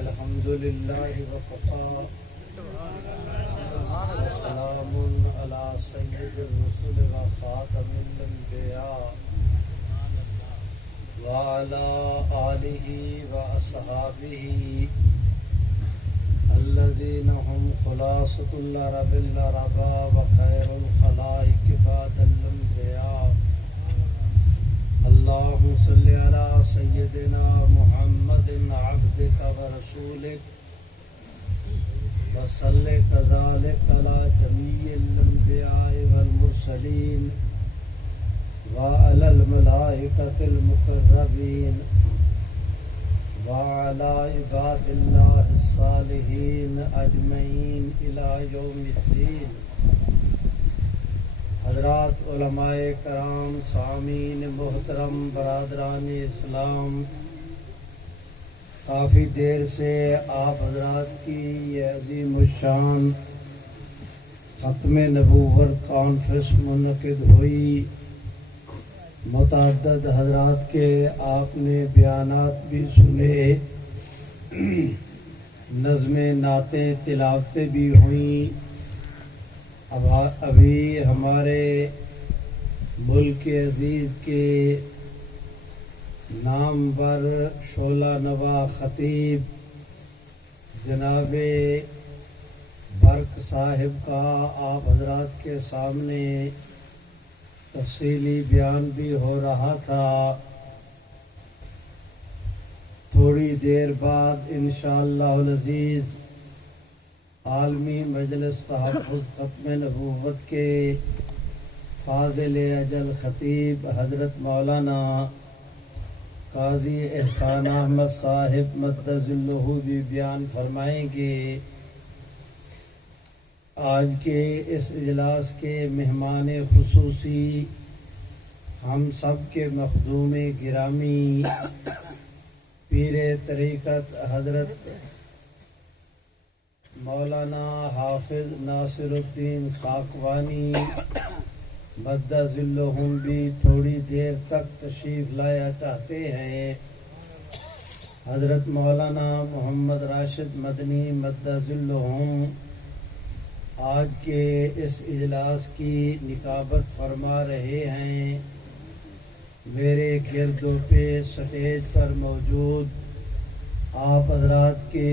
الحمد للہ وکفی وسلام علی سید الرسل وخاتم الانبیاء وعلی آلہ واصحابہ الذین هم خلاصۃ العرب العربا وخیر الخلائق بعد الانبیاء اللهم صل على سيدنا محمد عبدك ورسولك وصل كذلك على جميع الأنبياء والمرسلين وعلى الملائكة المقربين وعلى عباد الله الصالحين أجمعين إلى يوم الدين۔ حضرات علماء کرام، سامعین محترم، برادران اسلام، کافی دیر سے آپ حضرات کی یہ عظیم الشان ختم نبوت کانفرنس منعقد ہوئی۔ متعدد حضرات کے آپ نے بیانات بھی سنے، نظمیں نعتیں تلاوتیں بھی ہوئیں۔ ابھی ہمارے ملک عزیز کے نامور شعلہ نوا خطیب جناب برق صاحب کا آپ حضرات کے سامنے تفصیلی بیان بھی ہو رہا تھا۔ تھوڑی دیر بعد انشاءاللہ العزیز عالمی مجلس تحفظ ختم نبوت کے فاضل اجل خطیب حضرت مولانا قاضی احسان احمد صاحب مدد ذلہ بھی بیان فرمائیں گے۔ آج کے اس اجلاس کے مہمان خصوصی ہم سب کے مخدوم گرامی پیر طریقت حضرت مولانا حافظ ناصر الدین خاکوانی مدد ذلہم بھی تھوڑی دیر تک تشریف لایا چاہتے ہیں۔ حضرت مولانا محمد راشد مدنی مدد ذلہم آج کے اس اجلاس کی نقابت فرما رہے ہیں۔ میرے گرد و پیش سٹیج پر موجود آپ حضرات کی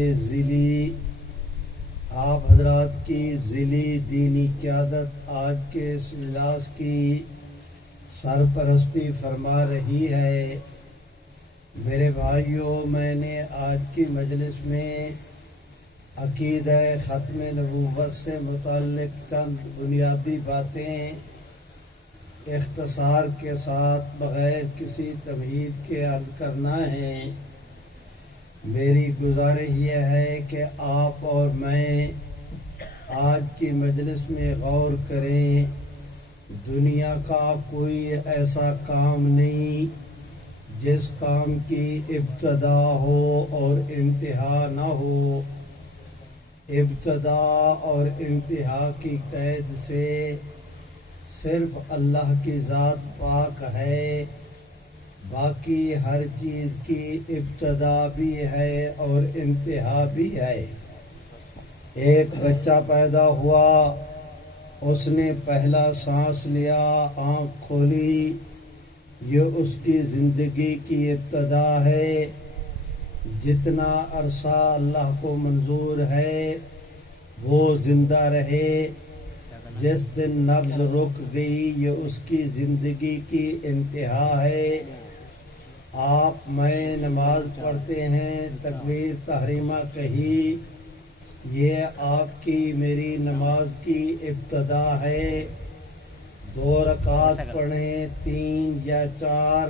ذیلی دینی قیادت آج کے اس اجلاس کی سرپرستی فرما رہی ہے۔ میرے بھائیوں، میں نے آج کی مجلس میں عقیدہ ختم نبوت سے متعلق چند بنیادی باتیں اختصار کے ساتھ بغیر کسی تمہید کے عرض کرنا ہے۔ میری گزارش یہ ہے کہ آپ اور میں آج کی مجلس میں غور کریں۔ دنیا کا کوئی ایسا کام نہیں جس کام کی ابتدا ہو اور انتہا نہ ہو۔ ابتدا اور انتہا کی قید سے صرف اللہ کی ذات پاک ہے۔ باقی ہر چیز کی ابتدا بھی ہے اور انتہا بھی ہے۔ ایک بچہ پیدا ہوا، اس نے پہلا سانس لیا، آنکھ کھولی، یہ اس کی زندگی کی ابتدا ہے۔ جتنا عرصہ اللہ کو منظور ہے وہ زندہ رہے۔ جس دن نبض رک گئی یہ اس کی زندگی کی انتہا ہے۔ آپ میں نماز پڑھتے ہیں، تکبیر تحریمہ کہی، یہ آپ کی میری نماز کی ابتدا ہے۔ 2 رکعت پڑھیں، 3 یا 4،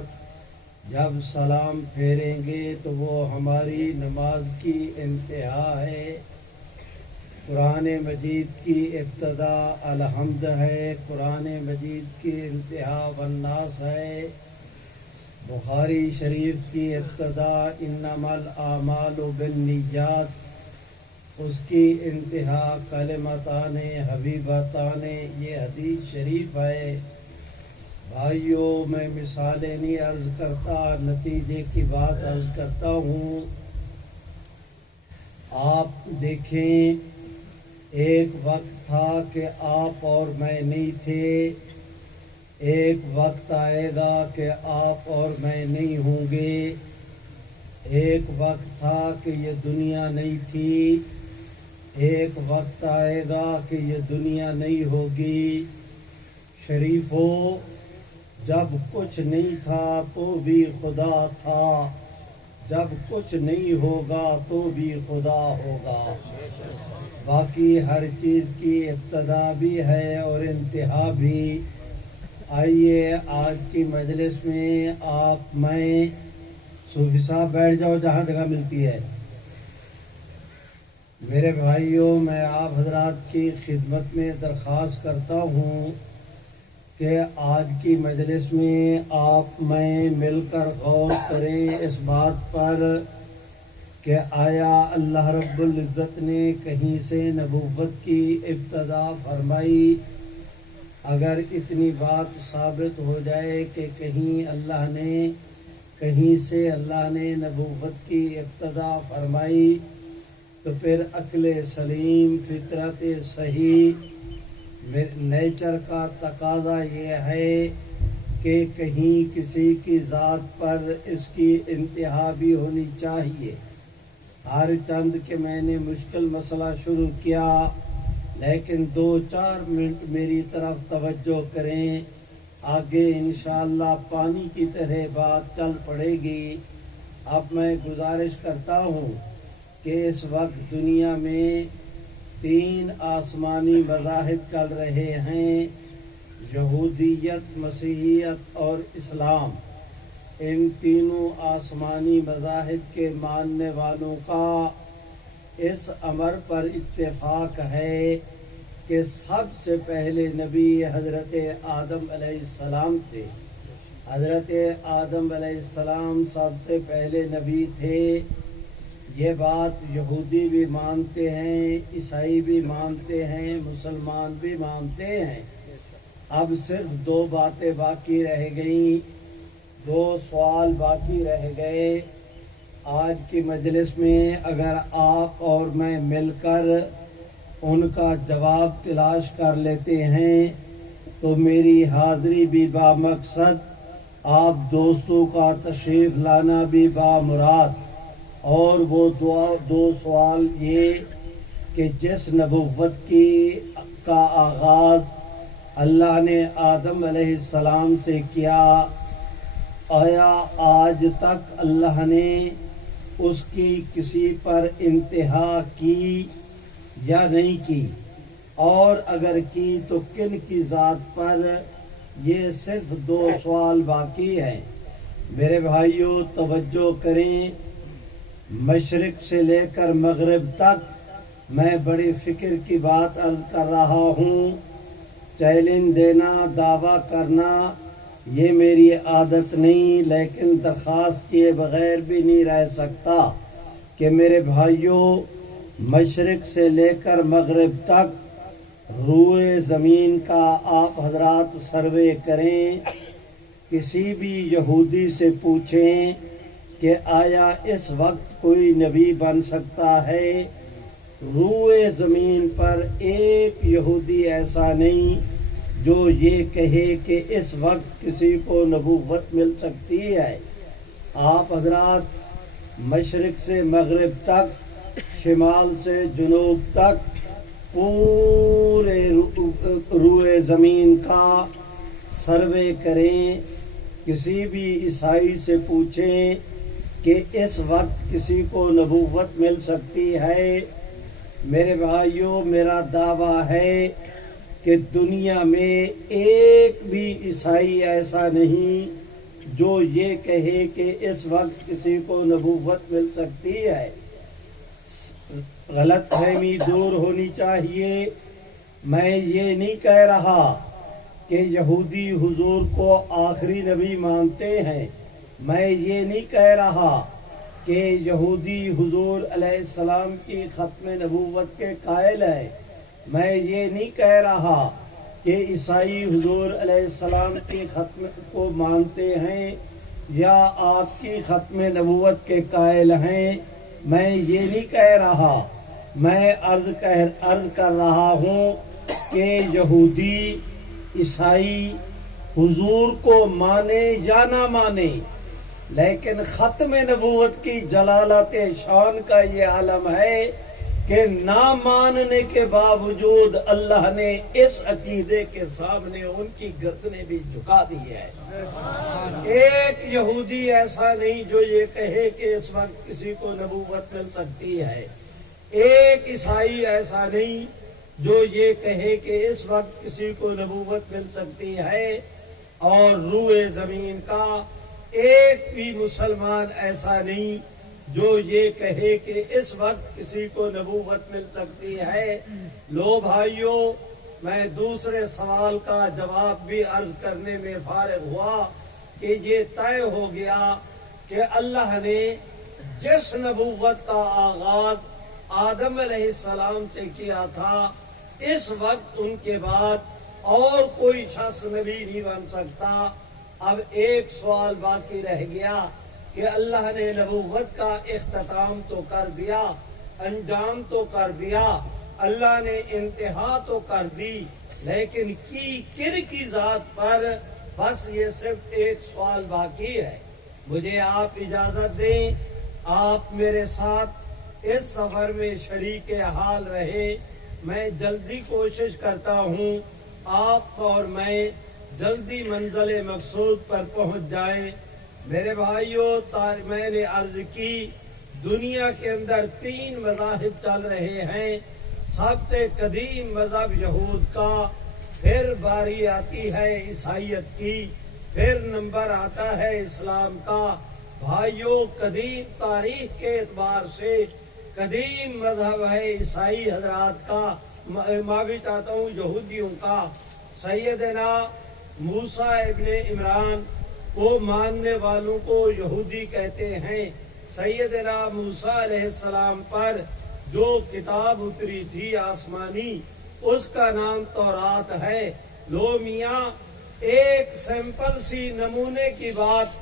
جب سلام پھیریں گے تو وہ ہماری نماز کی انتہا ہے۔ قرآن مجید کی ابتدا الحمد ہے، قرآن مجید کی انتہا والناس ہے۔ بخاری شریف کی ابتدا انما الاعمال بالنیات، اس کی انتہا کلمتان حبیبتان، یہ حدیث شریف ہے۔ بھائیوں، میں مثالیں نہیں عرض کرتا، نتیجے کی بات عرض کرتا ہوں۔ آپ دیکھیں ایک وقت تھا کہ آپ اور میں نہیں تھے، ایک وقت آئے گا کہ آپ اور میں نہیں ہوں گے، ایک وقت تھا کہ یہ دنیا نہیں تھی، ایک وقت آئے گا کہ یہ دنیا نہیں ہوگی۔ شریفو، جب کچھ نہیں تھا تو بھی خدا تھا، جب کچھ نہیں ہوگا تو بھی خدا ہوگا۔ باقی ہر چیز کی ابتدا بھی ہے اور انتہا بھی۔ آئیے آج کی مجلس میں آپ میں صوفی صاحب بیٹھ جاؤ جہاں جگہ ملتی ہے۔ میرے بھائیوں، میں آپ حضرات کی خدمت میں درخواست کرتا ہوں کہ آج کی مجلس میں آپ میں مل کر غور کریں اس بات پر کہ آیا اللہ رب العزت نے کہیں سے نبوت کی ابتدا فرمائی؟ اگر اتنی بات ثابت ہو جائے کہ کہیں سے اللہ نے نبوت کی ابتدا فرمائی تو پھر عقل سلیم، فطرت صحیح، نیچر کا تقاضا یہ ہے کہ کہیں کسی کی ذات پر اس کی انتہا بھی ہونی چاہیے۔ ہر چند کہ میں نے مشکل مسئلہ شروع کیا، لیکن 2-4 منٹ میری طرف توجہ کریں، آگے انشاءاللہ پانی کی طرح بات چل پڑے گی۔ اب میں گزارش کرتا ہوں کہ اس وقت دنیا میں 3 آسمانی مذاہب چل رہے ہیں، یہودیت، مسیحیت اور اسلام۔ ان تینوں آسمانی مذاہب کے ماننے والوں کا اس امر پر اتفاق ہے کہ سب سے پہلے نبی حضرت آدم علیہ السلام تھے۔ حضرت آدم علیہ السلام سب سے پہلے نبی تھے۔ یہ بات یہودی بھی مانتے ہیں، عیسائی بھی مانتے ہیں، مسلمان بھی مانتے ہیں۔ اب صرف 2 باتیں باقی رہ گئیں، 2 سوال باقی رہ گئے۔ آج کی مجلس میں اگر آپ اور میں مل کر ان کا جواب تلاش کر لیتے ہیں تو میری حاضری بھی بامقصد، آپ دوستوں کا تشریف لانا بھی بامراد۔ اور وہ 2 سوال یہ کہ جس نبوت کا آغاز اللہ نے آدم علیہ السلام سے کیا، آیا آج تک اللہ نے اس کی کسی پر انتہا کی یا نہیں کی؟ اور اگر کی تو کن کی ذات پر؟ یہ صرف 2 سوال باقی ہیں۔ میرے بھائیوں توجہ کریں، مشرق سے لے کر مغرب تک میں بڑی فکر کی بات عرض کر رہا ہوں۔ چیلنج دینا، دعویٰ کرنا یہ میری عادت نہیں، لیکن درخواست کیے بغیر بھی نہیں رہ سکتا کہ میرے بھائیوں مشرق سے لے کر مغرب تک روئے زمین کا آپ حضرات سروے کریں، کسی بھی یہودی سے پوچھیں کہ آیا اس وقت کوئی نبی بن سکتا ہے؟ روئے زمین پر ایک یہودی ایسا نہیں جو یہ کہے کہ اس وقت کسی کو نبوت مل سکتی ہے۔ آپ حضرات مشرق سے مغرب تک، شمال سے جنوب تک پورے روئے زمین کا سروے کریں، کسی بھی عیسائی سے پوچھیں کہ اس وقت کسی کو نبوت مل سکتی ہے؟ میرے بھائیوں، میرا دعویٰ ہے کہ دنیا میں ایک بھی عیسائی ایسا نہیں جو یہ کہے کہ اس وقت کسی کو نبوت مل سکتی ہے۔ غلط فہمی دور ہونی چاہیے۔ میں یہ نہیں کہہ رہا کہ یہودی حضور کو آخری نبی مانتے ہیں، میں یہ نہیں کہہ رہا کہ یہودی حضور علیہ السلام کی ختم نبوت کے قائل ہیں، میں یہ نہیں کہہ رہا کہ عیسائی حضور علیہ السلام کی ختم کو مانتے ہیں یا آپ کی ختم نبوت کے قائل ہیں۔ میں یہ نہیں کہہ رہا، میں عرض کر رہا ہوں کہ یہودی عیسائی حضور کو مانے یا نہ مانے، لیکن ختم نبوت کی جلالت شان کا یہ عالم ہے کہ نہ ماننے کے باوجود اللہ نے اس عقیدے کے سامنے ان کی گردنیں بھی جھکا دی ہے۔ ایک یہودی ایسا نہیں جو یہ کہے کہ اس وقت کسی کو نبوت مل سکتی ہے، ایک عیسائی ایسا نہیں جو یہ کہے کہ اس وقت کسی کو نبوت مل سکتی ہے، اور روئے زمین کا ایک بھی مسلمان ایسا نہیں جو یہ کہے کہ اس وقت کسی کو نبوت مل سکتی ہے۔ لو بھائیوں، میں دوسرے سوال کا جواب بھی عرض کرنے میں فارغ ہوا کہ یہ طے ہو گیا کہ اللہ نے جس نبوت کا آغاز آدم علیہ السلام سے کیا تھا، اس وقت ان کے بعد اور کوئی شخص نبی نہیں بن سکتا۔ اب ایک سوال باقی رہ گیا کہ اللہ نے نبوت کا اختتام تو کر دیا، انجام تو کر دیا، اللہ نے انتہا تو کر دی، لیکن کن کی ذات پر؟ بس یہ صرف ایک سوال باقی ہے۔ مجھے آپ اجازت دیں، آپ میرے ساتھ اس سفر میں شریک حال رہے۔ میں جلدی کوشش کرتا ہوں آپ اور میں جلدی منزل مقصود پر پہنچ جائیں۔ میرے بھائیوں، میں نے عرض کی دنیا کے اندر 3 مذاہب چل رہے ہیں۔ سب سے قدیم مذہب یہود کا، پھر باری آتی ہے عیسائیت کی، پھر نمبر آتا ہے اسلام کا۔ بھائیوں، قدیم تاریخ کے اعتبار سے قدیم مذہب ہے عیسائی حضرات کا، معافی چاہتا ہوں یہودیوں کا۔ سیدنا موسیٰ ابن عمران کو ماننے والوں کو یہودی کہتے ہیں۔ سیدنا موسیٰ علیہ السلام پر جو کتاب اتری تھی آسمانی، اس کا نام تورات ہے۔ لو میاں، ایک سیمپل سی نمونے کی بات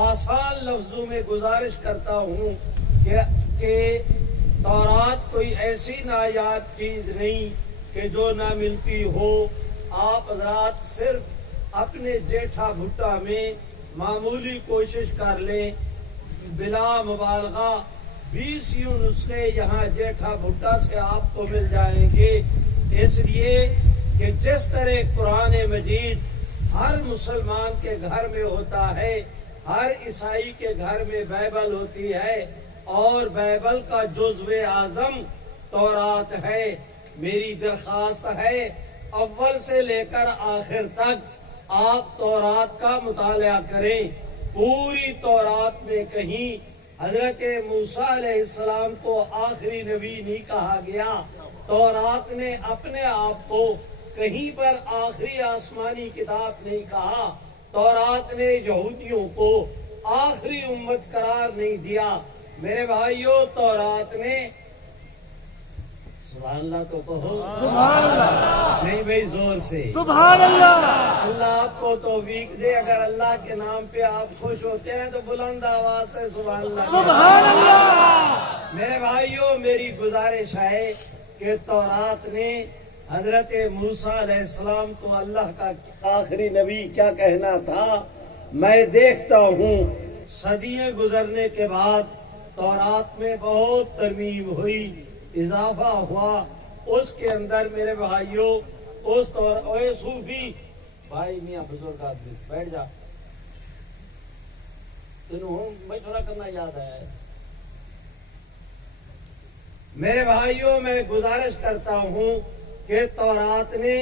آسان لفظوں میں گزارش کرتا ہوں کہ تورات کوئی ایسی نایاب چیز نہیں کہ جو نہ ملتی ہو۔ آپ حضرات صرف اپنے جیٹھا بھٹا میں معمولی کوشش کر لیں، بلا مبالغہ 20 نسخے یہاں جیٹھا بھٹا سے آپ کو مل جائیں گے، اس لیے کہ جس طرح قرآن مجید ہر مسلمان کے گھر میں ہوتا ہے، ہر عیسائی کے گھر میں بائبل ہوتی ہے، اور بائبل کا جزو اعظم تورات ہے۔ میری درخواست ہے اول سے لے کر آخر تک آپ تورات کا مطالعہ کریں۔ پوری تورات میں کہیں حضرت موسیٰ علیہ السلام کو آخری نبی نہیں کہا گیا۔ تورات نے اپنے آپ کو کہیں پر آخری آسمانی کتاب نہیں کہا۔ تورات نے یہودیوں کو آخری امت قرار نہیں دیا۔ میرے بھائیوں، تورات نے سبحان اللہ تو کہو، سبحان اللہ، نہیں بھائی زور سے سبحان اللہ۔ اللہ آپ کو توفیق دے۔ اگر اللہ کے نام پہ آپ خوش ہوتے ہیں تو بلند آواز سے سبحان اللہ۔ سبحان اللہ۔ میرے بھائیوں، میری گزارش ہے کہ تورات نے حضرت موسیٰ علیہ السلام کو اللہ کا آخری نبی کیا کہنا تھا۔ میں دیکھتا ہوں صدیاں گزرنے کے بعد تورات میں بہت ترمیم ہوئی، اضافہ ہوا۔ اس کے اندر میرے بھائیوں، اس اوے صوفی بھائی، میاں بزرگ آدمی بیٹھ جا، تنہوں مشورہ کرنا یاد ہے۔ میرے بھائیوں، میں گزارش کرتا ہوں کہ تورات نے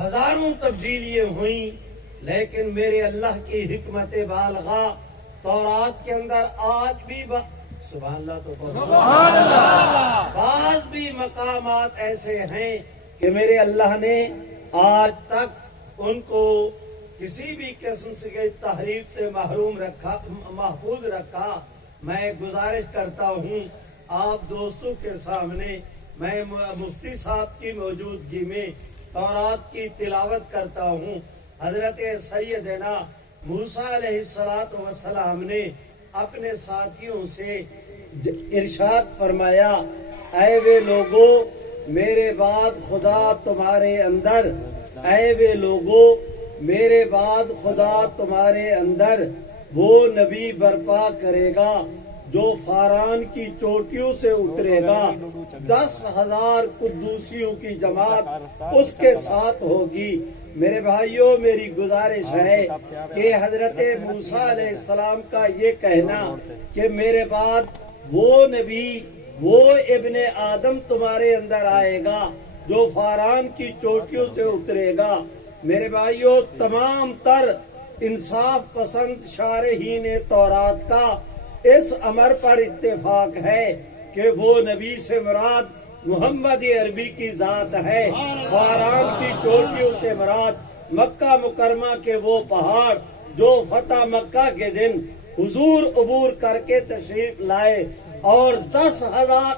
ہزاروں تبدیلیاں ہوئیں، لیکن میرے اللہ کی حکمت بالغہ تورات کے اندر آج بھی سبحان اللہ تو سبحان اللہ۔ بعض بھی مقامات ایسے ہیں کہ میرے اللہ نے آج تک ان کو کسی بھی قسم سے تحریف سے محفوظ رکھا۔ میں گزارش کرتا ہوں آپ دوستوں کے سامنے، میں مفتی صاحب کی موجودگی میں تورات کی تلاوت کرتا ہوں۔ حضرت سیدنا موسیٰ علیہ السلام نے اپنے ساتھیوں سے ارشاد فرمایا، اے وے لوگو میرے بعد خدا تمہارے اندر، اے وے لوگو میرے بعد خدا تمہارے اندر وہ نبی برپا کرے گا جو فاران کی چوٹیوں سے اترے گا، 10,000 قدوسیوں کی جماعت اس کے ساتھ ہوگی۔ میرے بھائیوں، میری گزارش ہے کہ حضرت موسیٰ علیہ السلام کا یہ کہنا کہ میرے بعد وہ نبی، وہ ابن آدم تمہارے اندر آئے گا جو فاران کی چوٹیوں سے اترے گا، میرے بھائیوں تمام تر انصاف پسند شارحین تورات کا اس امر پر اتفاق ہے کہ وہ نبی سے مراد محمد عربی کی ذات ہے، فاران کی چوٹیوں سے مراد مکہ مکرمہ کے وہ پہاڑ جو فتح مکہ کے دن حضور عبور کر کے تشریف لائے، اور 10,000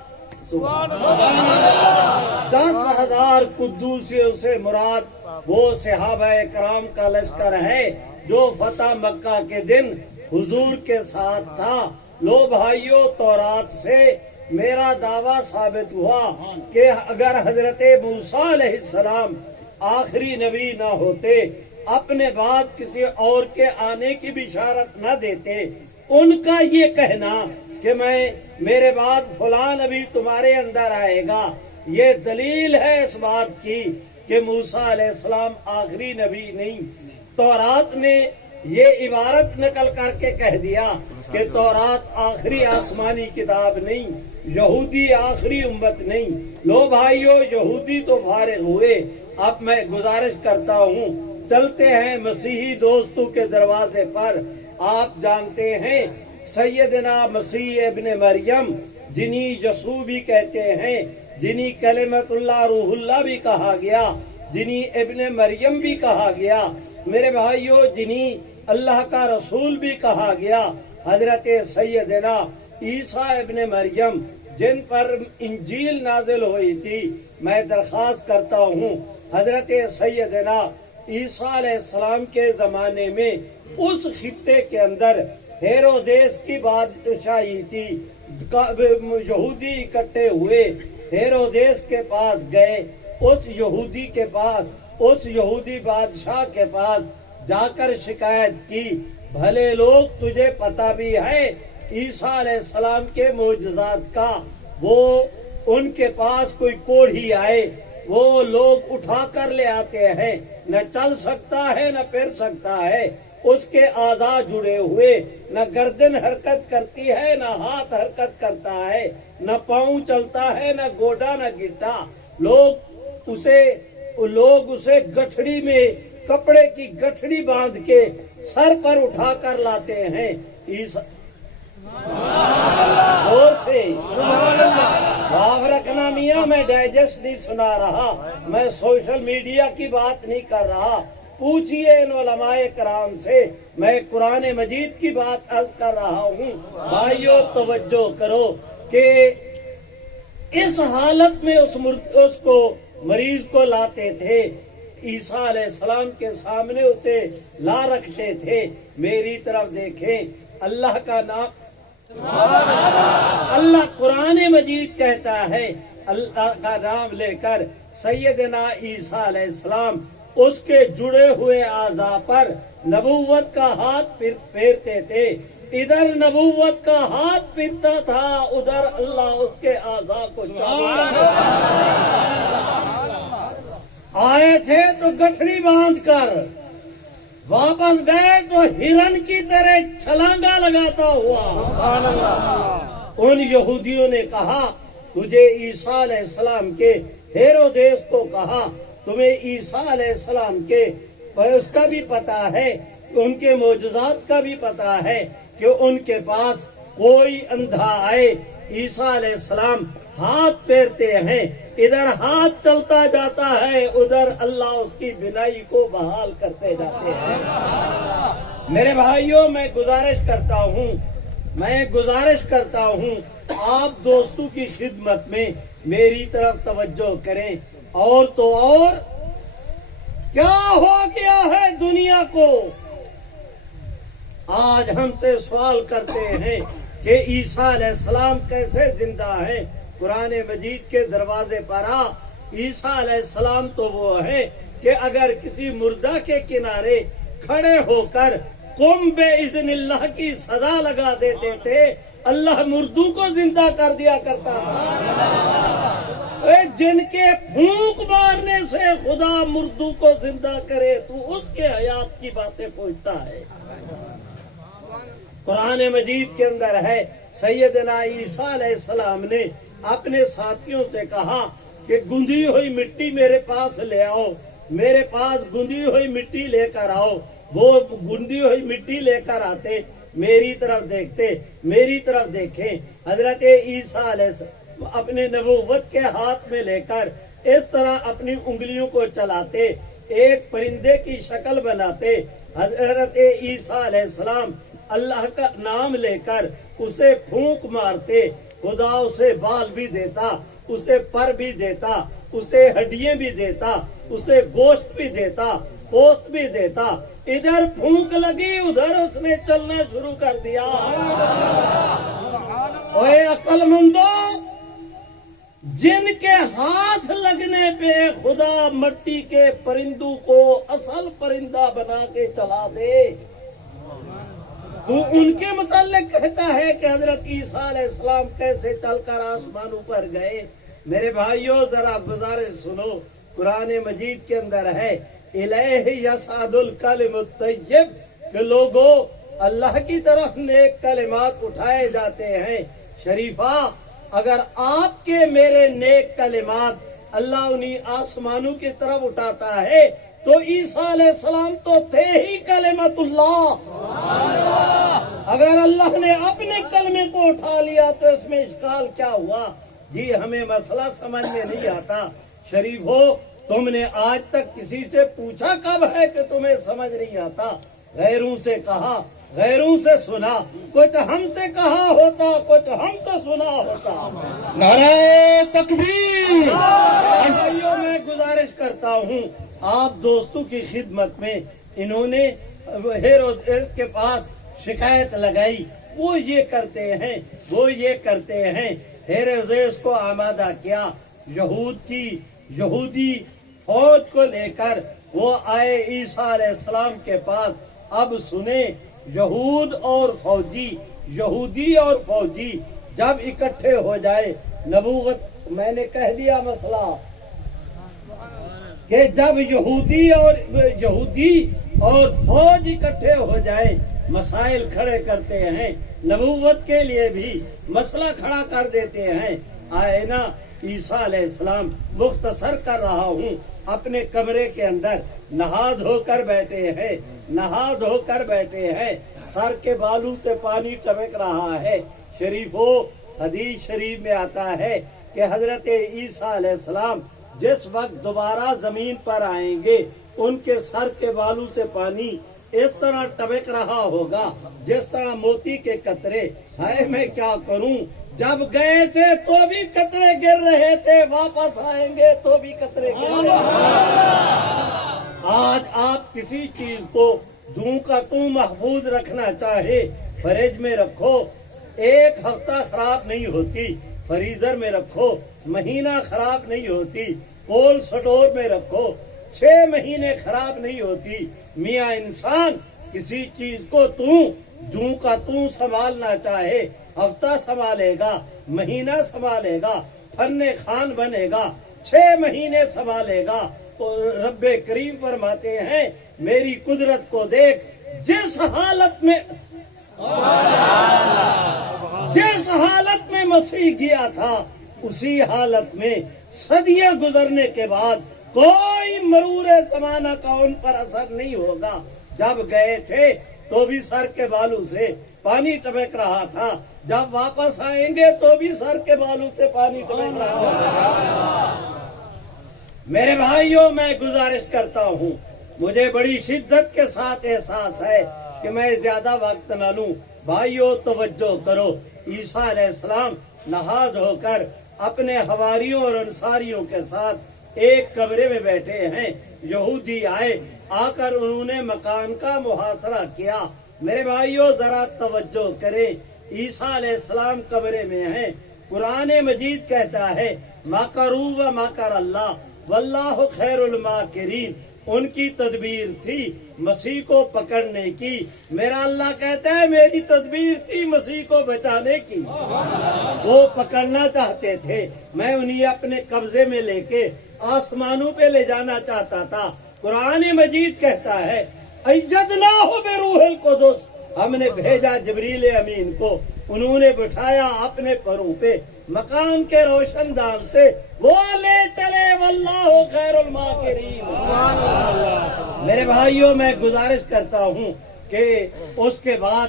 قدوسیوں سے مراد وہ صحابہ کرام کا لشکر ہے جو فتح مکہ کے دن حضور کے ساتھ تھا۔ لو بھائیوں، تورات سے میرا دعویٰ ثابت ہوا کہ اگر حضرت موسیٰ علیہ السلام آخری نبی نہ ہوتے، اپنے بعد کسی اور کے آنے کی بشارت نہ دیتے، ان کا یہ کہنا کہ میرے بعد فلاں نبی تمہارے اندر آئے گا، یہ دلیل ہے اس بات کی کہ موسیٰ علیہ السلام آخری نبی نہیں۔ تورات نے یہ عبارت نقل کر کے کہہ دیا کہ تورات آخری آسمانی کتاب نہیں، یہودی آخری امت نہیں۔ لو بھائیو، یہودی تو فارغ ہوئے، اب میں گزارش کرتا ہوں، چلتے ہیں مسیحی دوستوں کے دروازے پر۔ آپ جانتے ہیں سیدنا مسیح ابن مریم، جنہیں یسوع بھی کہتے ہیں، جنہیں کلمت اللہ روح اللہ بھی کہا گیا، جنہیں ابن مریم بھی کہا گیا، میرے بھائیوں جنہیں اللہ کا رسول بھی کہا گیا، حضرت سیدنا عیسیٰ ابن مریم جن پر انجیل نازل ہوئی تھی، میں درخواست کرتا ہوں حضرت سیدنا عیسیٰ علیہ السلام کے زمانے میں اس خطے کے اندر ہیرودیس کی بادشاہی تھی، یہودی اکٹھے ہوئے، ہیرودیس کے پاس گئے، اس یہودی کے پاس، اس یہودی بادشاہ کے پاس جا کر شکایت کی، بھلے لوگ تجھے پتہ بھی ہے عیسیٰ علیہ السلام کے معجزات کا، وہ ان کے پاس کوئی کوڑھی آئے وہ لوگ اٹھا کر لے آتے ہیں، نہ چل سکتا ہے نہ پھر سکتا ہے، اس کے اعضاء جڑے ہوئے، نہ گردن حرکت کرتی ہے نہ ہاتھ حرکت کرتا ہے، نہ پاؤں چلتا ہے نہ گوڈا نہ گٹا، لوگ اسے گٹھڑی میں کپڑے کی گٹھڑی باندھ کے سر پر اٹھا کر لاتے ہیں۔ اور سے معاف رکھنا میاں، میں ڈائجسٹ نہیں سنا رہا، میں سوشل میڈیا کی بات نہیں کر رہا، پوچھئے ان علماء کرام سے، میں قرآن مجید کی بات عرض کر رہا ہوں۔ بھائیو توجہ کرو کہ اس حالت میں اس کو مریض کو لاتے تھے، عیسیٰ علیہ السلام کے سامنے اسے لا رکھتے تھے۔ میری طرف دیکھیں، اللہ کا نام، اللہ قرآن مجید کہتا ہے، اللہ کا نام لے کر سیدنا عیسیٰ علیہ السلام اس کے جڑے ہوئے اعضاء پر نبوت کا ہاتھ پھیرتے تھے، ادھر نبوت کا ہاتھ پھرتا تھا، ادھر اللہ اس کے اعضاء کو آئے تھے تو گٹھڑی باندھ کر، واپس گئے تو ہرن کی طرح چھلانگا لگاتا ہوا۔ ان یہودیوں نے کہا تجھے عیسیٰ علیہ السلام کے، ہیرودیس کو کہا تمہیں عیسیٰ علیہ السلام کے اس کا بھی پتا ہے، ان کے معجزات کا بھی پتا ہے کہ ان کے پاس کوئی اندھا آئے، عیسیٰ علیہ السلام ہاتھ پھیرتے ہیں، ادھر ہاتھ چلتا جاتا ہے، ادھر اللہ اس کی بینائی کو بحال کرتے جاتے ہیں۔ میرے بھائیوں، میں گزارش کرتا ہوں آپ دوستوں کی خدمت میں میری طرف توجہ کریں، اور تو اور کیا ہو گیا ہے دنیا کو، آج ہم سے سوال کرتے ہیں کہ عیسیٰ علیہ السلام کیسے زندہ ہیں؟ قرآن مجید کے دروازے پر عیسیٰ علیہ السلام تو وہ ہے کہ اگر کسی مردہ کے کنارے کھڑے ہو کر قم بے اذن اللہ کی صدا لگا دیتے تھے، اللہ مردوں کو زندہ کر دیا کرتا تھا۔ جن کے پھونک مارنے سے خدا مردوں کو زندہ کرے تو اس کے حیات کی باتیں پوچھتا ہے۔ قرآن مجید کے اندر ہے سیدنا عیسیٰ علیہ السلام نے اپنے ساتھیوں سے کہا کہ گندی ہوئی مٹی میرے پاس لے آؤ، میرے پاس گندی ہوئی مٹی لے کر آؤ۔ وہ گندی ہوئی مٹی لے کر آتے، میری طرف دیکھتے، میری طرف دیکھیں۔ حضرت عیسیٰ علیہ السلام اپنے نبوت کے ہاتھ میں لے کر اس طرح اپنی انگلیوں کو چلاتے، ایک پرندے کی شکل بناتے۔ حضرت عیسیٰ علیہ السلام اللہ کا نام لے کر اسے پھونک مارتے، خدا اسے بال بھی دیتا، اسے پر بھی دیتا، اسے ہڈیاں بھی دیتا، اسے گوشت بھی دیتا، پوست بھی دیتا۔ ادھر پھونک لگی، ادھر اس نے چلنا شروع کر دیا۔ اوے عقل مندو، جن کے ہاتھ لگنے پہ خدا مٹی کے پرندوں کو اصل پرندہ بنا کے چلا دے، تو ان کے متعلق کہتا ہے کہ حضرت عیسیٰ علیہ السلام کیسے چل کر آسمانوں پر گئے۔ میرے بھائیوں ذرا گزارش سنو، قرآن مجید کے اندر ہے الیہ یصعد الکلم الطیب، کہ لوگوں اللہ کی طرف نیک کلمات اٹھائے جاتے ہیں۔ شریفہ، اگر آپ کے میرے نیک کلمات اللہ انہی آسمانوں کی طرف اٹھاتا ہے تو عیسیٰ علیہ السلام تو تھے ہی کلمت اللہ۔ اگر اللہ نے اپنے کلمے کو اٹھا لیا تو اس میں اشکال کیا ہوا؟ جی ہمیں مسئلہ سمجھ میں نہیں آتا۔ شریفو، تم نے آج تک کسی سے پوچھا کب ہے کہ تمہیں سمجھ نہیں آتا؟ غیروں سے کہا، غیروں سے سنا، کچھ ہم سے کہا ہوتا، کچھ ہم سے سنا ہوتا۔ نعرہ تکبیر! بھائیوں میں گزارش کرتا ہوں، آپ دوستوں کی خدمت میں، انہوں نے ہیرودیس کے پاس شکایت لگائی، وہ یہ کرتے ہیں، وہ یہ کرتے ہیں۔ ہیرودیس کو آمادہ کیا، یہودی فوج کو لے کر وہ آئے عیسیٰ علیہ السلام کے پاس۔ اب سنیں، یہودی اور فوجی جب اکٹھے ہو جائے، نبوت میں نے کہہ دیا مسئلہ کہ جب یہودی اور فوج اکٹھے ہو جائیں، مسائل کھڑے کرتے ہیں، نبوت کے لیے بھی مسئلہ کھڑا کر دیتے ہیں۔ آئے نا، عیسیٰ علیہ السلام مختصر کر رہا ہوں، اپنے کمرے کے اندر نہا دھو کر بیٹھے ہیں، سر کے بالوں سے پانی ٹپک رہا ہے۔ شریفو، حدیث شریف میں آتا ہے کہ حضرت عیسیٰ علیہ السلام جس وقت دوبارہ زمین پر آئیں گے، ان کے سر کے بالوں سے پانی اس طرح ٹپک رہا ہوگا جس طرح موتی کے قطرے۔ ہائے میں کیا کروں، جب گئے تھے تو بھی قطرے گر رہے تھے، واپس آئیں گے تو بھی قطرے گر رہے ہیں۔ آج آپ کسی چیز کو دوں کا توں محفوظ رکھنا چاہے، فریج میں رکھو، ایک ہفتہ خراب نہیں ہوتی، فریزر میں رکھو، مہینہ خراب نہیں ہوتی، کولڈ سٹور میں رکھو، 6 مہینے خراب نہیں ہوتی۔ میاں انسان کسی چیز کو دوں کا توں سنبھالنا چاہے، ہفتہ سنبھالے گا، مہینہ سنبھالے گا، فن خان بنے گا، 6 مہینے سنبھالے گا۔ رب کریم فرماتے ہیں میری قدرت کو دیکھ، جس حالت میں مسیح گیا تھا اسی حالت میں صدیاں گزرنے کے بعد کوئی مرور زمانہ کا ان پر اثر نہیں ہوگا۔ جب گئے تھے تو بھی سر کے بالوں سے پانی ٹپک رہا تھا، جب واپس آئیں گے تو بھی سر کے بالوں سے پانی ٹپک رہا ہوگا۔ میرے بھائیوں، میں گزارش کرتا ہوں، مجھے بڑی شدت کے ساتھ احساس ہے کہ میں زیادہ وقت نہ لوں۔ بھائیوں توجہ کرو، عیسیٰ علیہ السلام نہا دھو کر اپنے حواریوں اور انصاریوں کے ساتھ ایک کمرے میں بیٹھے ہیں۔ یہودی آئے، آ کر انہوں نے مکان کا محاصرہ کیا، میرے بھائیوں ذرا توجہ کریں، عیسیٰ علیہ السلام کمرے میں ہیں، قرآن مجید کہتا ہے مکروا و مکر اللہ واللہ خیر الماکرین، ان کی تدبیر تھی مسیح کو پکڑنے کی، میرا اللہ کہتا ہے میری تدبیر تھی مسیح کو بچانے کی۔ وہ پکڑنا چاہتے تھے، میں انہیں اپنے قبضے میں لے کے آسمانوں پہ لے جانا چاہتا تھا۔ قرآن مجید کہتا ہے ایدناہ بروح القدس، ہم نے بھیجا جبریل امین کو، انہوں نے بٹھایا اپنے پروں پہ، مکان کے روشن دان سے وہ لے چلے، واللہ خیر الماکرین۔ میرے بھائیوں میں گزارش کرتا ہوں کہ اس کے بعد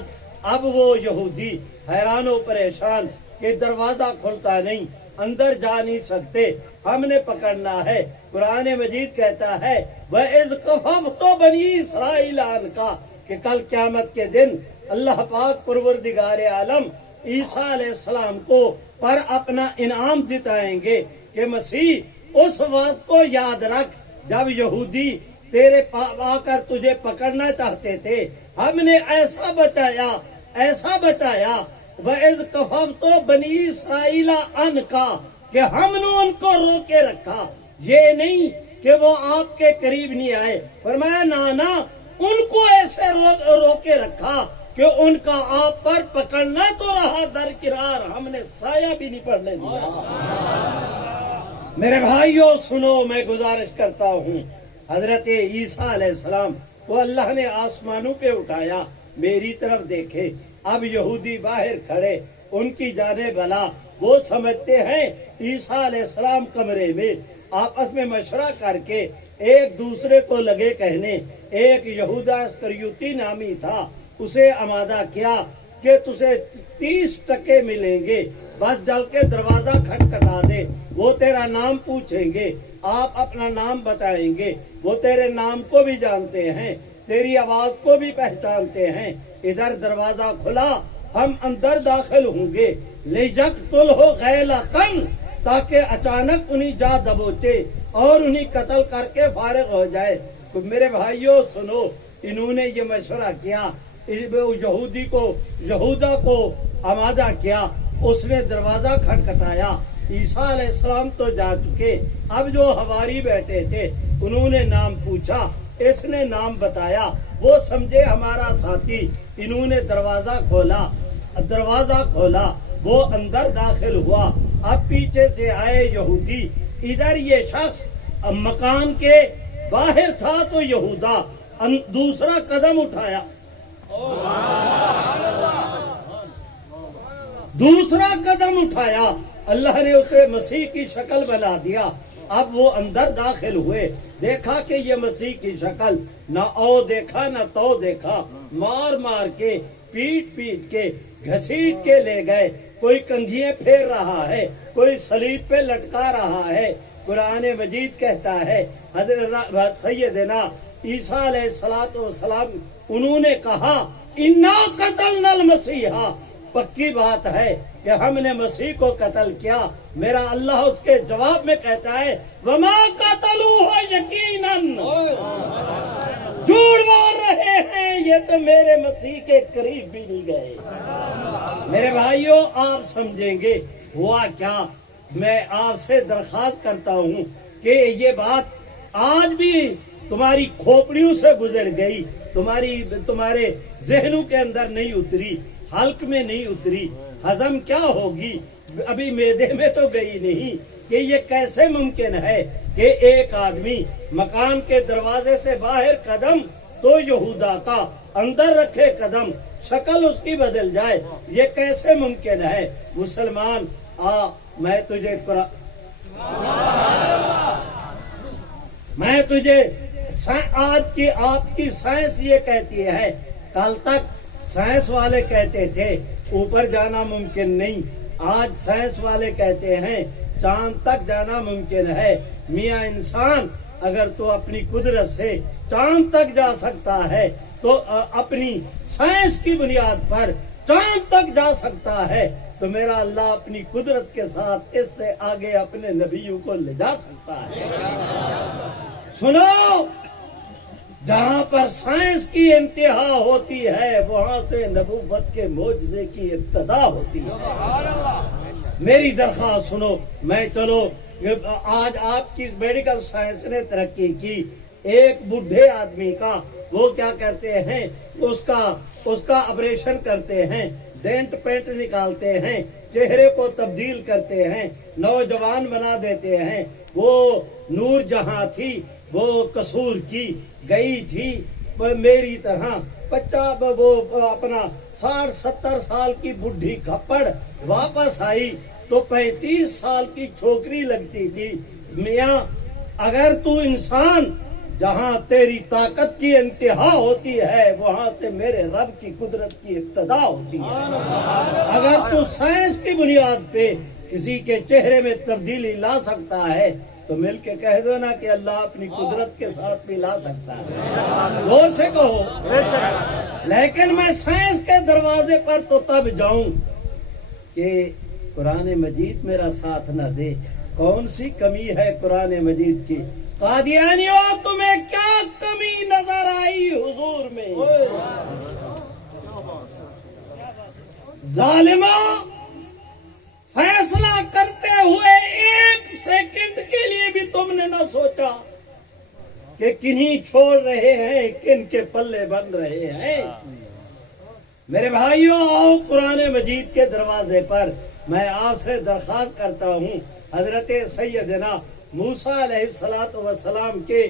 اب وہ یہودی حیران و پریشان کہ دروازہ کھلتا نہیں، اندر جا نہیں سکتے، ہم نے پکڑنا ہے۔ قرآن مجید کہتا ہے وَإِذْ كَفَفْتُ بَنِي إِسْرَائِيلَ عَنْكَ، کہ کل قیامت کے دن اللہ پاک پروردگار عالم عیسیٰ علیہ السلام کو پر اپنا انعام جتائیں گے کہ مسیح اس وقت کو یاد رکھ جب یہودی تیرے آ کر تجھے پکڑنا چاہتے تھے، ہم نے ایسا بچایا ایسا بچایا، وَإِذْ كَفَفْتُ بَنِي إِسْرَائِيلَ عَنْكَ، کہ ہم نے ان کو روکے رکھا، یہ نہیں کہ وہ آپ کے قریب نہیں آئے، فرمایا نانا ان کو ایسے روکے رکھا کہ ان کا آپ پر پکڑنا تو رہا درکنار، ہم نے سایہ بھی نہیں پڑنے دیا۔ میرے بھائیوں سنو، میں گزارش کرتا ہوں، حضرت عیسیٰ علیہ السلام کو اللہ نے آسمانوں پہ اٹھایا، میری طرف دیکھے، اب یہودی باہر کھڑے، ان کی جانب بلا، وہ سمجھتے ہیں عیسیٰ علیہ السلام کمرے میں آپس میں مشورہ کر کے ایک دوسرے کو لگے کہنے، ایک یہودا اسکریوتی نامی تھا، اسے آمادہ کیا کہ تجھے 30% ملیں گے، بس جل کے دروازہ کھٹکھٹا دے، وہ تیرا نام پوچھیں گے، آپ اپنا نام بتائیں گے، وہ تیرے نام کو بھی جانتے ہیں، تیری آواز کو بھی پہچانتے ہیں، ادھر دروازہ کھلا، ہم اندر داخل ہوں گے، لِيَقْتُلْهُ غَيْلَةً، تاکہ اچانک انہیں جا دبوچے اور انہیں قتل کر کے فارغ ہو جائے۔ تو میرے بھائیوں سنو، انہوں نے یہ مشورہ کیا، یہودا کو آمادہ کیا، اس نے دروازہ کھٹکھٹایا، عیسیٰ علیہ السلام تو جا چکے، اب جو حواری بیٹھے تھے انہوں نے نام پوچھا، اس نے نام بتایا، وہ سمجھے ہمارا ساتھی، انہوں نے دروازہ کھولا، وہ اندر داخل ہوا، اب پیچھے سے آئے یہودی، ادھر یہ شخص مکان کے باہر تھا تو یہودا دوسرا قدم اٹھایا، اللہ نے اسے مسیح کی شکل بنا دیا۔ اب وہ اندر داخل ہوئے، دیکھا کہ یہ مسیح کی شکل، نہ او دیکھا نہ تو دیکھا، مار مار کے پیٹ کے گھسیٹ کے لے گئے، کوئی کنگھیاں پھیر رہا ہے، کوئی صلیب پہ لٹکا رہا ہے۔ قرآن مجید کہتا ہے حضرت سیدنا عیسیٰ علیہ السلام انہوں نے کہا انا قتلنا المسیح، پکی بات ہے کہ ہم نے مسیح کو قتل کیا۔ میرا اللہ اس کے جواب میں کہتا ہے وما قتلوہ یقینا، جھوٹ بول رہے ہیں، یہ تو میرے مسیح کے قریب بھی نہیں گئے۔ میرے بھائیوں آپ سمجھیں گے ہوا کیا۔ میں آپ سے درخواست کرتا ہوں کہ یہ بات آج بھی تمہاری کھوپڑیوں سے گزر گئی، تمہارے ذہنوں کے اندر نہیں اتری، حلق میں نہیں اتری، ہضم کیا ہوگی، ابھی معدے میں تو گئی نہیں کہ یہ کیسے ممکن ہے کہ ایک آدمی مکان کے دروازے سے باہر قدم تو یہودا کا، اندر رکھے قدم، شکل اس کی بدل جائے، یہ کیسے ممکن ہے۔ مسلمان میں تجھے آج کی آپ کی سائنس یہ کہتی ہے، کل تک سائنس والے کہتے تھے اوپر جانا ممکن نہیں، آج سائنس والے کہتے ہیں چاند تک جانا ممکن ہے۔ میاں انسان اگر تو اپنی قدرت سے چاند تک جا سکتا ہے تو اپنی سائنس کی بنیاد پر چاند تک جا سکتا ہے، تو میرا اللہ اپنی قدرت کے ساتھ اس سے آگے اپنے نبیوں کو لے جا سکتا ہے۔ سنو، جہاں پر سائنس کی انتہا ہوتی ہے وہاں سے نبوت کے معجزے کی ابتدا ہوتی ہے۔ میری درخواست سنو، میں چلو آج آپ کی میڈیکل سائنس نے ترقی کی، ایک بڈھے آدمی کا وہ کیا کرتے ہیں، اس کا آپریشن کرتے ہیں، ڈینٹ پینٹ نکالتے ہیں، چہرے کو تبدیل کرتے ہیں، نوجوان بنا دیتے ہیں۔ وہ نور جہاں تھی وہ قصور کی گئی تھی، میری طرح وہ اپنا 60-70 سال کی بڈھی کھپڑ واپس آئی تو 35 سال کی چھوکری لگتی تھی۔ میاں اگر تو انسان، جہاں تیری طاقت کی انتہا ہوتی ہے وہاں سے میرے رب کی قدرت کی ابتدا ہوتی ہے۔ اگر تو سائنس کی بنیاد پہ کسی کے چہرے میں تبدیلی لا سکتا ہے تو مل کے کہہ دو نا کہ اللہ اپنی قدرت کے ساتھ بھی لا سکتا ہے، غور سے کہو۔ لیکن میں سائنس کے دروازے پر تو تب جاؤں کہ قرآن مجید میرا ساتھ نہ دے۔ کون سی کمی ہے قرآن مجید کی؟ قادیانیوں تمہیں کیا کمی نظر آئی حضور میں؟ ظالموں، فیصلہ کرتے ہوئے 1 سیکنڈ کے لیے بھی تم نے نہ سوچا کہ کنہیں چھوڑ رہے ہیں، کن کے پلے بن رہے ہیں۔ میرے بھائیوں، آؤ قرآن مجید کے دروازے پر میں آپ سے درخواست کرتا ہوں، حضرت سیدنا موسیٰ علیہ السلام کے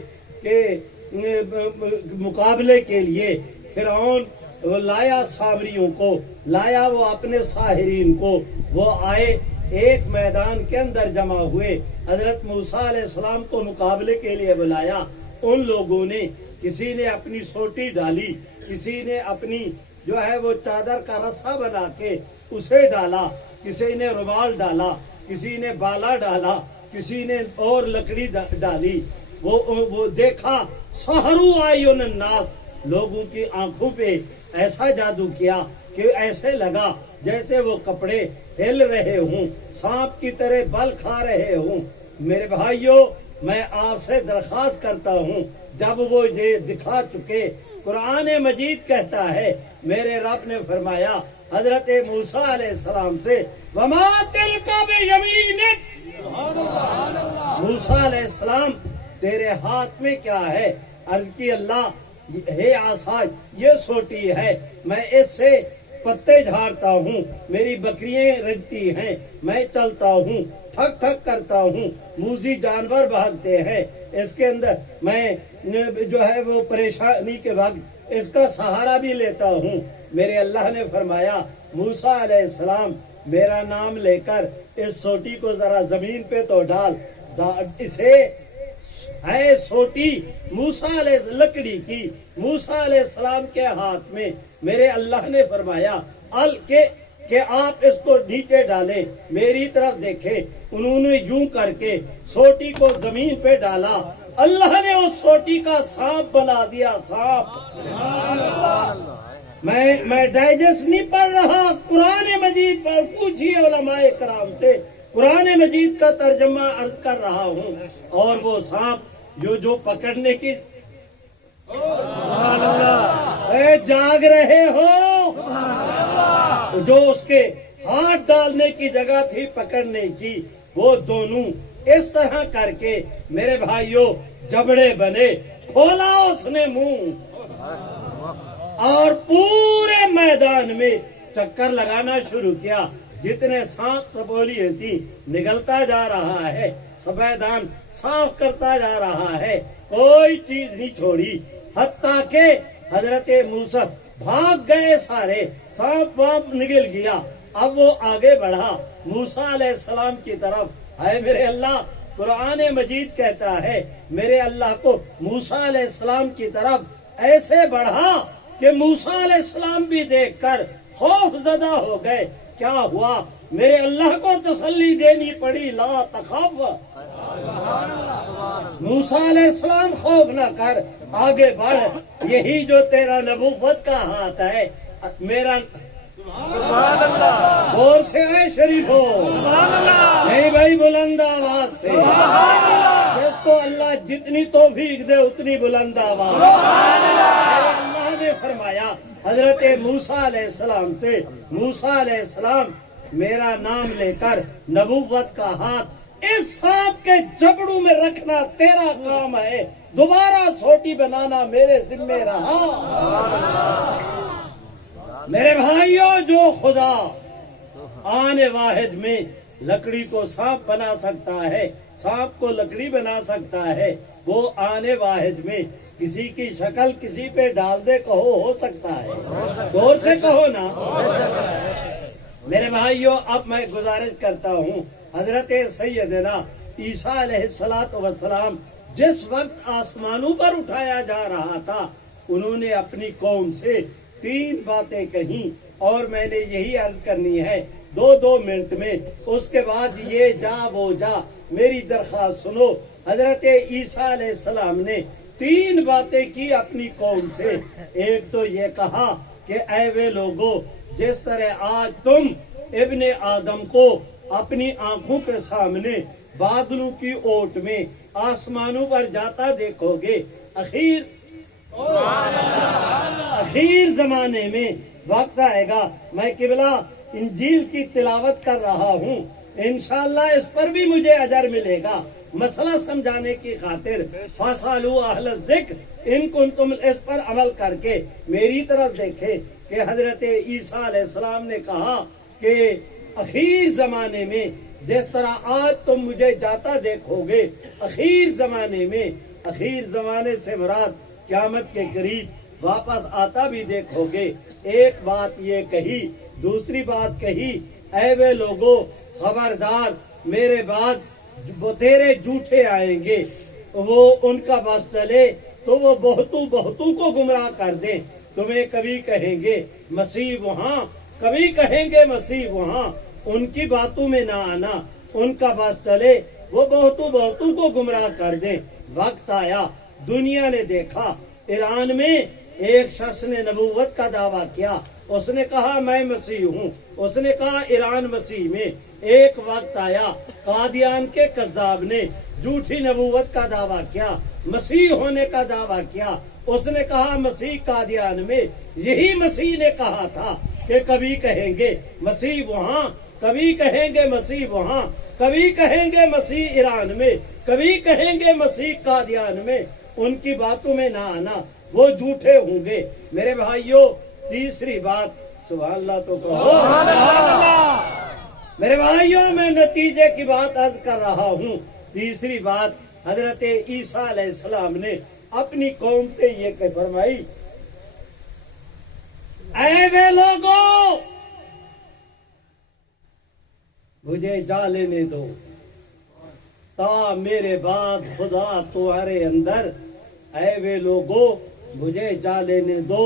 مقابلے کے لیے فرعون لایا سامریوں کو، لایا وہ اپنے ساحرین کو، وہ آئے ایک میدان کے اندر جمع ہوئے، حضرت موسیٰ علیہ السلام کو مقابلے کے لیے بلایا۔ ان لوگوں نے کسی نے اپنی سوٹی ڈالی، کسی نے اپنی جو ہے وہ چادر کا رسہ بنا کے اسے ڈالا، کسی نے رومال ڈالا، کسی نے بالا ڈالا، کسی نے اور لکڑی ڈالی۔ وہ دیکھا سحروا اعین الناس، لوگوں کی آنکھوں پہ ایسا جادو کیا کہ ایسے لگا جیسے وہ کپڑے ہل رہے ہوں، سانپ کی طرح بل کھا رہے ہوں۔ میرے بھائیوں، میں آپ سے درخواست کرتا ہوں، جب وہ یہ دکھا چکے، قرآن مجید کہتا ہے، میرے رب نے فرمایا حضرت موسیٰ علیہ السلام سے، وَمَا تِلْكَ بِيَمِينِكَ، موسیٰ علیہ السلام تیرے ہاتھ میں کیا ہے؟ عرض کی اللہ، ہے عصا، یہ سوٹی ہے، میں اس سے پتے جھاڑتا ہوں، میری بکریاں رجتی ہیں، میں چلتا ہوں، ٹھک ٹھک کرتا ہوں، موذی جانور بھاگتے ہیں، اس کے اندر میں جو ہے وہ پریشانی کے وقت اس کا سہارا بھی لیتا ہوں۔ میرے اللہ نے فرمایا، موسیٰ علیہ السلام میرا نام لے کر اس سوٹی کو ذرا زمین پہ تو ڈال، اسے ہے سوٹی موسیٰ علیہ لکڑی کی، موسیٰ علیہ السلام کے ہاتھ میں۔ میرے اللہ نے فرمایا کہ آپ اس کو نیچے ڈالیں، میری طرف دیکھیں۔ انہوں نے یوں کر کے سوٹی کو زمین پہ ڈالا، اللہ نے اس سوٹی کا سانپ بنا دیا، سانپ۔ میں ڈائجسٹ نہیں پڑھ رہا، قرآن مجید پر پوچھیے علماء کرام سے، قرآن مجید کا ترجمہ عرض کر رہا ہوں۔ اور وہ سانپ جو پکڑنے کی، اے جاگ رہے ہو، جو اس کے ہاتھ ڈالنے کی جگہ تھی پکڑنے کی، وہ دونوں اس طرح کر کے میرے بھائیوں جبڑے بنے، کھولا اس نے منہ اور پورے میدان میں چکر لگانا شروع کیا۔ جتنے سانپ سپولیاں تھیں نگلتا جا رہا ہے، میدان صاف کرتا جا رہا ہے، کوئی چیز نہیں چھوڑی، حتیٰ کہ حضرت موسیٰ بھاگ گئے سارے، سانپ وانپ نگل گیا۔ اب وہ آگے بڑھا موسیٰ علیہ السلام کی طرف، اے میرے اللہ، قرآن مجید کہتا ہے میرے اللہ کو موسیٰ علیہ السلام کی طرف ایسے بڑھا کہ موسیٰ علیہ السلام بھی دیکھ کر خوف زدہ ہو گئے۔ کیا ہوا؟ میرے اللہ کو تسلی دینی پڑی، لا تخاف، موسیٰ علیہ السلام خوف نہ کر، آگے بڑھ، یہی جو تیرا نبوت کا ہاتھ ہے، میرا غور سے اے شریف ہو، نہیں بھائی بلند آواز سے، آپ کو اللہ جتنی توفیق دے اتنی بلند آواز. اللہ نے فرمایا حضرت موسیٰ علیہ السلام سے, موسیٰ علیہ السلام میرا نام لے کر نبوت کا ہاتھ اس سانپ کے جبڑوں میں رکھنا تیرا کام ہے, دوبارہ سوٹی بنانا میرے ذمہ رہا. میرے بھائیوں, جو خدا آنے واحد میں لکڑی کو سانپ بنا سکتا ہے, سانپ کو لکڑی بنا سکتا ہے, وہ آنے واحد میں کسی کی شکل کسی پہ ڈال دے کہو ہو سکتا ہے. غور سے کہو نا. میرے بھائیوں, اب میں گزارش کرتا ہوں, حضرت سیدنا عیسیٰ علیہ السلام جس وقت آسمانوں پر اٹھایا جا رہا تھا, انہوں نے اپنی قوم سے 3 باتیں کہیں, اور میں نے یہی عرض کرنی ہے 2 منٹ میں, اس کے بعد یہ جا وہ جا. میری درخواست سنو. حضرت عیسیٰ علیہ السلام نے 3 باتیں کی اپنی قوم سے. ایک تو یہ کہا کہ اے وے لوگو, جس طرح آج تم ابن آدم کو اپنی آنکھوں کے سامنے بادلوں کی اوٹ میں آسمانوں پر جاتا دیکھو گے, اخیر زمانے میں وقت آئے گا. میں قبلہ انجیل کی تلاوت کر رہا ہوں, انشاءاللہ اس پر بھی مجھے اجر ملے گا. مسئلہ سمجھانے کی خاطر فَاسْأَلُوا أَهْلَ الذِّكْرِ إِن كُنتُمْ, اس پر عمل کر کے میری طرف دیکھیں کہ حضرت عیسیٰ علیہ السلام نے کہا کہ اخیر زمانے میں جس طرح آج تم مجھے جاتا دیکھو گے, اخیر زمانے میں, اخیر زمانے سے مراد قیامت کے قریب واپس آتا بھی دیکھو گے. ایک بات یہ کہی. دوسری بات کہی, اے وے لوگو خبردار, میرے بعد وہ تیرے جھوٹے آئیں گے, وہ ان کا بس چلے تو وہ بہتوں کو گمراہ کر دیں. تمہیں کبھی کہیں گے مسیح وہاں, کبھی کہیں گے مسیح وہاں, ان کی باتوں میں نہ آنا. ان کا بس چلے وہ بہتوں کو گمراہ کر دیں. وقت آیا, دنیا نے دیکھا, ایران میں ایک شخص نے نبوت کا دعویٰ کیا. اس نے کہا میں مسیح ہوں, اس نے کہا ایران مسیح میں. ایک وقت آیا, قادیان کے کذاب نے جھوٹی نبوت کا دعویٰ کیا, مسیح ہونے کا دعویٰ کیا. اس نے کہا مسیح قادیان میں. یہی مسیح نے کہا تھا کہ کبھی کہیں گے مسیح وہاں, کبھی کہیں گے مسیح وہاں, کبھی کہیں گے مسیح ایران میں, کبھی کہیں گے مسیح قادیان میں. ان کی باتوں میں نہ آنا, وہ جھوٹے ہوں گے. میرے بھائیوں, تیسری بات, سبحان اللہ تو کہو. میرے بھائیوں, میں نتیجے کی بات عرض کر رہا ہوں. تیسری بات, حضرت عیسیٰ علیہ السلام نے اپنی قوم سے یہ فرمائی, اے وے لوگو مجھے جا لینے دو تا میرے بعد خدا تمہارے اندر. اے وے لوگو مجھے جا لینے دو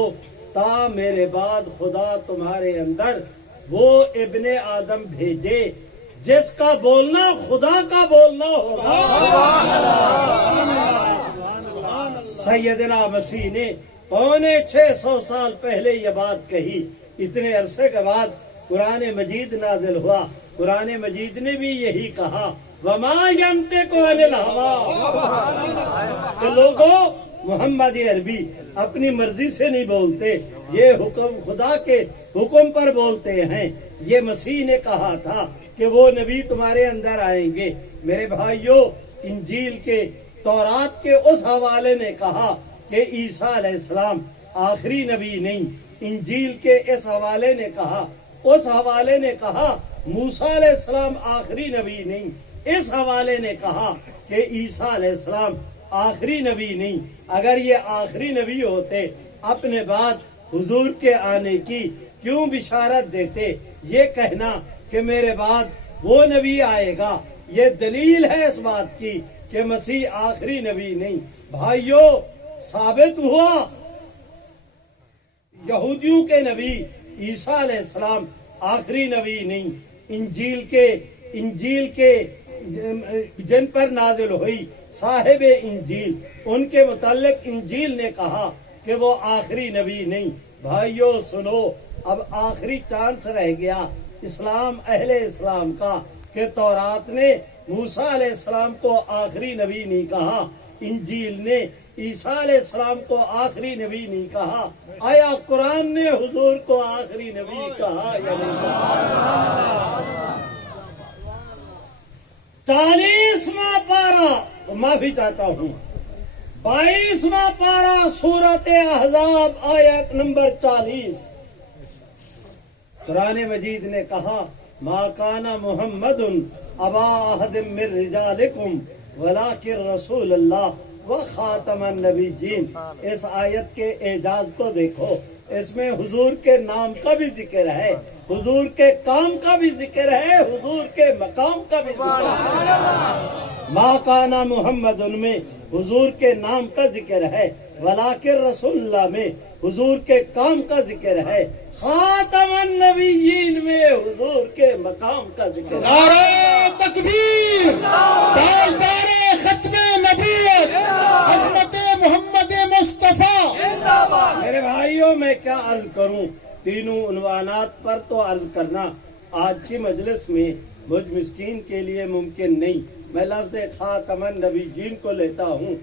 تا میرے بعد خدا تمہارے اندر وہ ابن آدم بھیجے جس کا بولنا خدا کا بولنا ہوگا. سیدنا مسیح نے 650 سال پہلے یہ بات کہی. اتنے عرصے کے بعد قرآن مجید نازل ہوا. قرآن مجید نے بھی یہی کہا, وَمَا يَنْطِقُ عَنِ الْهَوَىٰ, کہ لوگوں محمد عربی اپنی مرضی سے نہیں بولتے, یہ حکم خدا کے حکم پر بولتے ہیں. یہ مسیح نے کہا تھا کہ وہ نبی تمہارے اندر آئیں گے. میرے بھائیوں, انجیل کے تورات کے اس حوالے نے کہا کہ عیسیٰ علیہ السلام آخری نبی نہیں. انجیل کے اس حوالے نے کہا, اس حوالے نے کہا موسیٰ علیہ السلام آخری نبی نہیں. اس حوالے نے کہا کہ عیسیٰ علیہ السلام آخری نبی نہیں. اگر یہ آخری نبی ہوتے اپنے بعد حضور کے آنے کی کیوں بشارت دیتے؟ یہ کہنا کہ میرے بعد وہ نبی آئے گا, یہ دلیل ہے اس بات کی کہ مسیح آخری نبی نہیں. بھائیوں, ثابت ہوا یہودیوں کے نبی عیسیٰ علیہ السلام آخری نبی نہیں. انجیل کے جن پر نازل ہوئی صاحب انجیل, ان کے متعلق انجیل نے کہا کہ وہ آخری نبی نہیں. بھائیوں سنو, اب آخری چانس رہ گیا اسلام, اہل اسلام کا, کہ تورات نے موسیٰ علیہ السلام کو آخری نبی نہیں کہا، انجیل نے عیسیٰ علیہ السلام کو آخری نبی نہیں کہا، آیا قرآن نے حضور کو آخری نبی کہا یا نہیں کہا؟ 40واں پارہ، معافی چاہتا ہوں، 22واں پارہ سورۃ احزاب آیت نمبر 40، قرآن مجید نے کہا ما کان محمد ابا احد من رجالکم ولکن رسول اللہ و خاتم النبیین۔ اس آیت کے اعجاز کو دیکھو، اس میں حضور کے نام کا بھی ذکر ہے، حضور کے کام کا بھی ذکر ہے، حضور کے مقام کا بھی ذکر ہے۔ ما کان محمد ان میں حضور کے نام کا ذکر ہے، ولیکن رسول اللہ میں حضور کے کام کا ذکر ہے، خاتم النبیین میں حضور کے مقام کا ذکر ہے۔ نعرہ تکبیر، تاجدار ختم نبوت عظمت محمد مصطفیٰ۔ میرے بھائیوں، میں کیا عرض کروں، تینوں عنوانات پر تو عرض کرنا آج کی مجلس میں مجھ مسکین کے لیے ممکن نہیں۔ میں لفظ خاتم النبیین کو لیتا ہوں،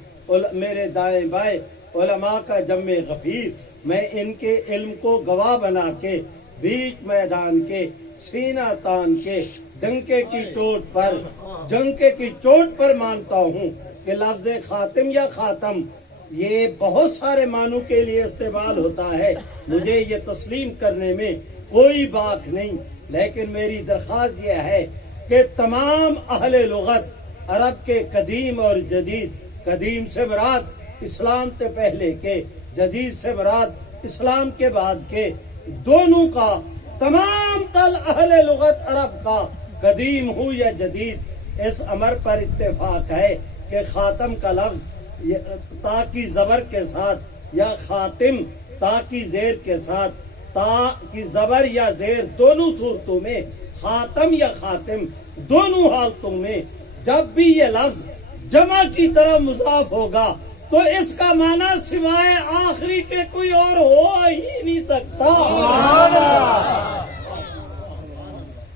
میرے دائیں بائیں علماء کا جمع غفیر، میں ان کے علم کو گواہ بنا کے بیچ میدان کے سینہ تان کے ڈنکے کی چوٹ پر، ڈنکے کی چوٹ پر مانتا ہوں کہ لفظ خاتم یا خاتم یہ بہت سارے معنوں کے لیے استعمال ہوتا ہے، مجھے یہ تسلیم کرنے میں کوئی باک نہیں، لیکن میری درخواست یہ ہے کہ تمام اہل لغت عرب کے قدیم اور جدید، قدیم سے مراد اسلام سے پہلے کے، جدید سے مراد اسلام کے بعد کے، دونوں کا، تمام تل اہل لغت عرب کا، قدیم ہو یا جدید، اس امر پر اتفاق ہے کہ خاتم کا لفظ تا کی زبر کے ساتھ یا خاتم تا کی زیر کے ساتھ، تا کی زبر یا زیر دونوں صورتوں میں، خاتم یا خاتم دونوں حالتوں میں جب بھی یہ لفظ جمع کی طرف مضاف ہوگا تو اس کا معنی سوائے آخری کے کوئی اور ہو ہی نہیں سکتا۔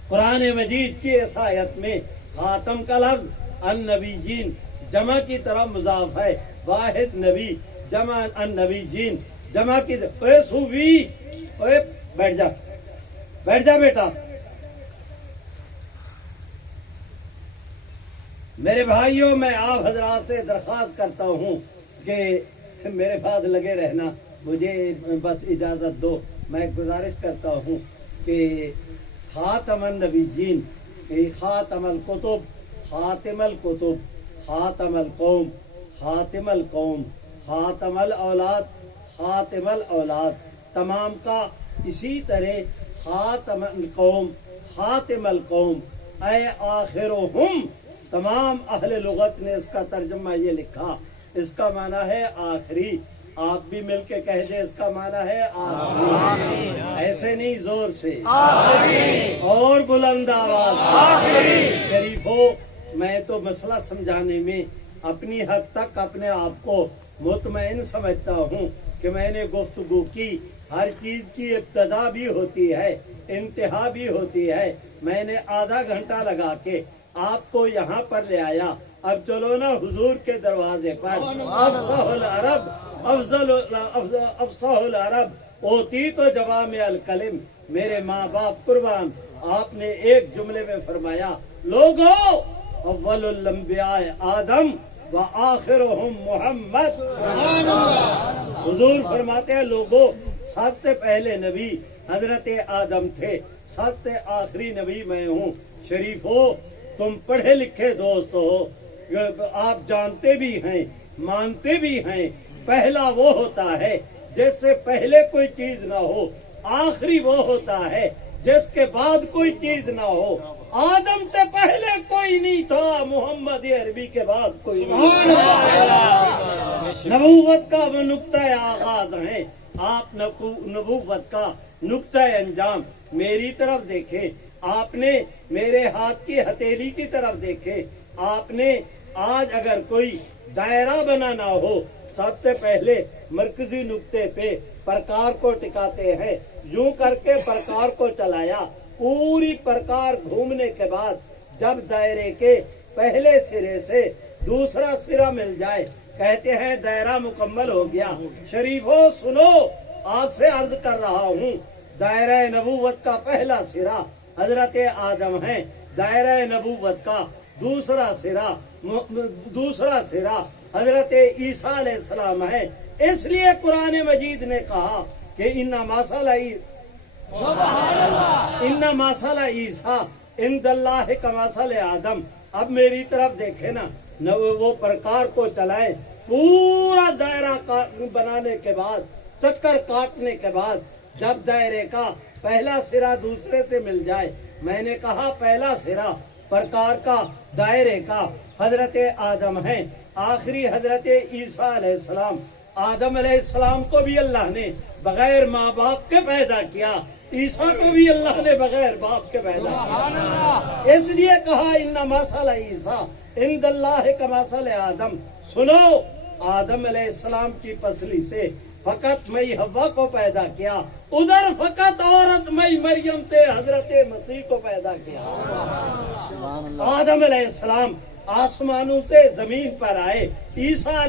قرآن مجید کی اس آیت میں خاتم کا لفظ النبیین جمع کی طرف مضاف ہے، واحد نبی جمع النبیین جمع کی طرف۔ اے صوفی، اے بیٹھ جا، بیٹھ جا بیٹا۔ میرے بھائیوں، میں آپ حضرات سے درخواست کرتا ہوں کہ میرے بعد لگے رہنا، مجھے بس اجازت دو۔ میں گزارش کرتا ہوں کہ خاتم النبیین، خاتم الکتب، خاتم الکتب، خاتم القوم، خاتم القوم، خاتم الاولاد، خاتم الاولاد، تمام کا اسی طرح خاتم القوم، خاتم القوم، اے آخرہم، تمام اہل لغت نے اس کا ترجمہ یہ لکھا، اس کا معنی ہے آخری۔ آپ بھی مل کے کہہ دیں، اس کا معنی ہے آخری، ایسے نہیں، زور سے اور بلند آواز سے۔ شریفو، میں تو مسئلہ سمجھانے میں اپنی حد تک اپنے آپ کو مطمئن سمجھتا ہوں کہ میں نے گفتگو کی، ہر چیز کی ابتدا بھی ہوتی ہے، انتہا بھی ہوتی ہے۔ میں نے آدھا گھنٹہ لگا کے آپ کو یہاں پر لے آیا، اب چلو نا حضور کے دروازے پر۔ افصح العرب، افصح العرب اوتی تو جوامع الکلم، میرے ماں باپ قربان، آپ نے ایک جملے میں فرمایا لوگو اول الانبیاء آدم و آخرہم محمد۔ حضور فرماتے ہیں لوگو، سب سے پہلے نبی حضرت آدم تھے، سب سے آخری نبی میں ہوں۔ شریف ہو، تم پڑھے لکھے دوست ہو، آپ جانتے بھی ہیں، مانتے بھی ہیں، پہلا وہ ہوتا ہے جس سے پہلے کوئی چیز نہ ہو، آخری وہ ہوتا ہے جس کے بعد کوئی چیز نہ ہو۔ آدم سے پہلے کوئی نہیں تھا، محمد عربی کے بعد کوئی نہیں تھا۔ نبوت کا وہ نقطۂ آغاز ہیں، آپ نبوت کا نقطۂ انجام۔ میری طرف دیکھیں، آپ نے میرے ہاتھ کی ہتھیلی کی طرف دیکھیں، آپ نے آج اگر کوئی دائرہ بنانا ہو، سب سے پہلے مرکزی نقطے پہ پرکار کو ٹکاتے ہیں، یوں کر کے پرکار کو چلایا، پوری پرکار گھومنے کے بعد جب دائرے کے پہلے سرے سے دوسرا سرا مل جائے کہتے ہیں دائرہ مکمل ہو گیا۔ شریفو سنو، آپ سے عرض کر رہا ہوں، دائرہ نبوت کا پہلا سرا حضرت آدم ہے، دائرہ نبوت کا دوسرا سرا حضرت عیسیٰ علیہ السلام ہے۔ اس لیے قرآن مجید نے کہا کہ ان مثل عیسیٰ عند اللہ کمثل آدم۔ اب میری طرف دیکھیں نا، وہ پرکار کو چلائے، پورا دائرہ بنانے کے بعد، چکر کاٹنے کے بعد جب دائرے کا پہلا سرا دوسرے سے مل جائے، میں نے کہا پہلا سرا پرکار کا دائرے کا حضرت آدم ہے، آخری حضرت عیسیٰ علیہ السلام۔ آدم علیہ السلام کو بھی اللہ نے بغیر ماں باپ کے پیدا کیا، عیسیٰ کو بھی اللہ نے بغیر باپ کے پیدا کیا۔ اس لیے کہا ان مثل عیسیٰ عند اللہ کمثل آدم۔ سنو، آدم علیہ السلام کی پسلی سے فقط میں حوا کو پیدا کیا، ادھر فقط عورت میں مریم سے حضرت مسیح کو پیدا کیا۔ آدم علیہ السلام آسمانوں سے زمین پر آئے، عیسیٰ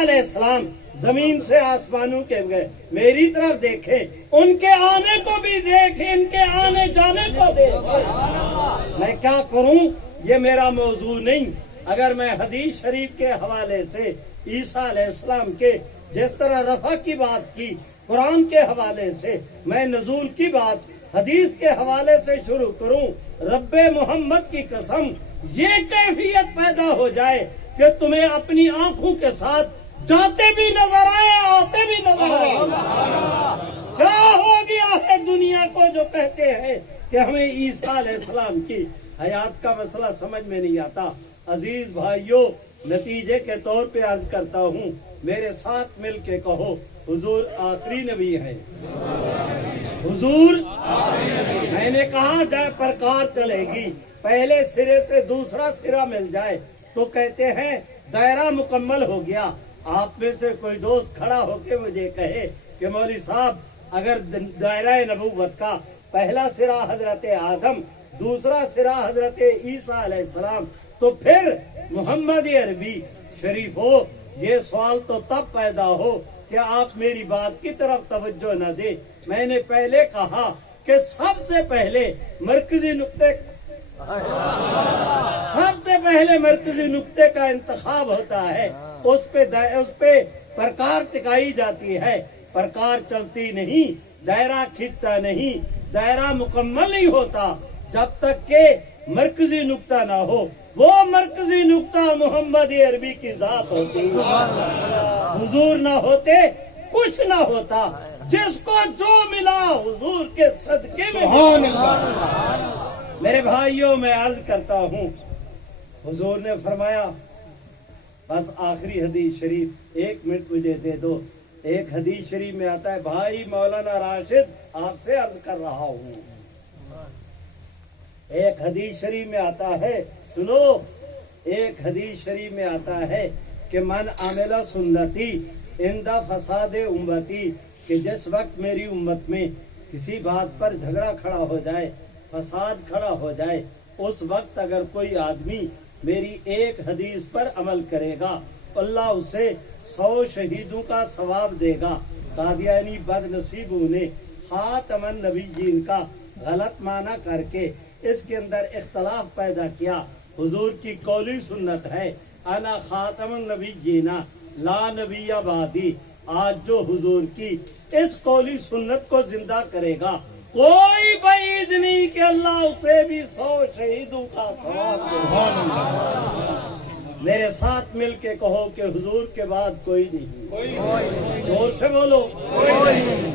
علیہ السلام زمین سے آسمانوں کے گئے۔ میری طرف دیکھیں، ان کے آنے کو بھی دیکھیں، ان کے آنے جانے کو دیکھیں۔ میں کیا کروں، یہ میرا موضوع نہیں۔ اگر میں حدیث شریف کے حوالے سے عیسیٰ علیہ السلام کے جس طرح رفع کی بات کی، قرآن کے حوالے سے میں نزول کی بات حدیث کے حوالے سے شروع کروں، رب محمد کی قسم یہ کیفیت پیدا ہو جائے کہ تمہیں اپنی آنکھوں کے ساتھ جاتے بھی نظر آئے، آتے بھی نظر آئے۔ کیا ہو گیا ہے دنیا کو جو کہتے ہیں کہ ہمیں عیسیٰ علیہ السلام کی حیات کا مسئلہ سمجھ میں نہیں آتا۔ عزیز بھائیوں، نتیجے کے طور پہ عرض کرتا ہوں، میرے ساتھ مل کے کہو، حضور آخری نبی ہے۔ حضور میں نے کہا دائرہ پرکار چلے گی، پہلے سرے سے دوسرا سرا مل جائے تو کہتے ہیں دائرہ مکمل ہو گیا۔ آپ میں سے کوئی دوست کھڑا ہو کے مجھے کہے کہ مولوی صاحب، اگر دائرہ نبوت کا پہلا سرا حضرت آدم، دوسرا سرا حضرت عیسیٰ علیہ السلام، تو پھر محمد عربی شریف ہو، یہ سوال تو تب پیدا ہو کہ آپ میری بات کی طرف توجہ نہ دیں۔ میں نے پہلے کہا کہ سب سے پہلے مرکزی نقطے کا انتخاب ہوتا ہے، اس پہ پرکار ٹکائی جاتی ہے، پرکار چلتی نہیں، دائرہ کھنچتا نہیں، دائرہ مکمل نہیں ہوتا جب تک کہ مرکزی نقطہ نہ ہو۔ وہ مرکزی نقطہ محمد عربی کی ذات ہوتی، حضور نہ ہوتے کچھ نہ ہوتا۔ جس کو جو ملا حضور کے صدقے میں سبحان اللہ۔ میرے بھائیوں، میں عرض کرتا ہوں، حضور نے فرمایا، بس آخری حدیث شریف 1 منٹ مجھے دے دو۔ ایک حدیث شریف میں آتا ہے، بھائی مولانا راشد آپ سے عرض کر رہا ہوں، ایک حدیث شریف میں آتا ہے، سنو، ایک حدیث شریف میں آتا ہے کہ من عمل سنتی عند فساد امتی، کہ جس وقت میری امت میں کسی بات پر جھگڑا کھڑا ہو جائے، فساد کھڑا ہو جائے، اس وقت اگر کوئی آدمی میری ایک حدیث پر عمل کرے گا، اللہ اسے 100 شہیدوں کا ثواب دے گا۔ قادیانی بد نصیبوں نے خاتم النبیین کا غلط معنی کر کے اس کے اندر اختلاف پیدا کیا۔ حضور کی قولی سنت ہے، انا خاتم النبیین لا نبی بعدی۔ آج جو حضور کی اس قولی سنت کو زندہ کرے گا، کوئی بعید نہیں کہ اللہ اسے بھی 100 شہیدوں کا ثواب دے گا۔ میرے ساتھ مل کے کہو کہ حضور کے بعد کوئی نہیں۔ زور سے بولو،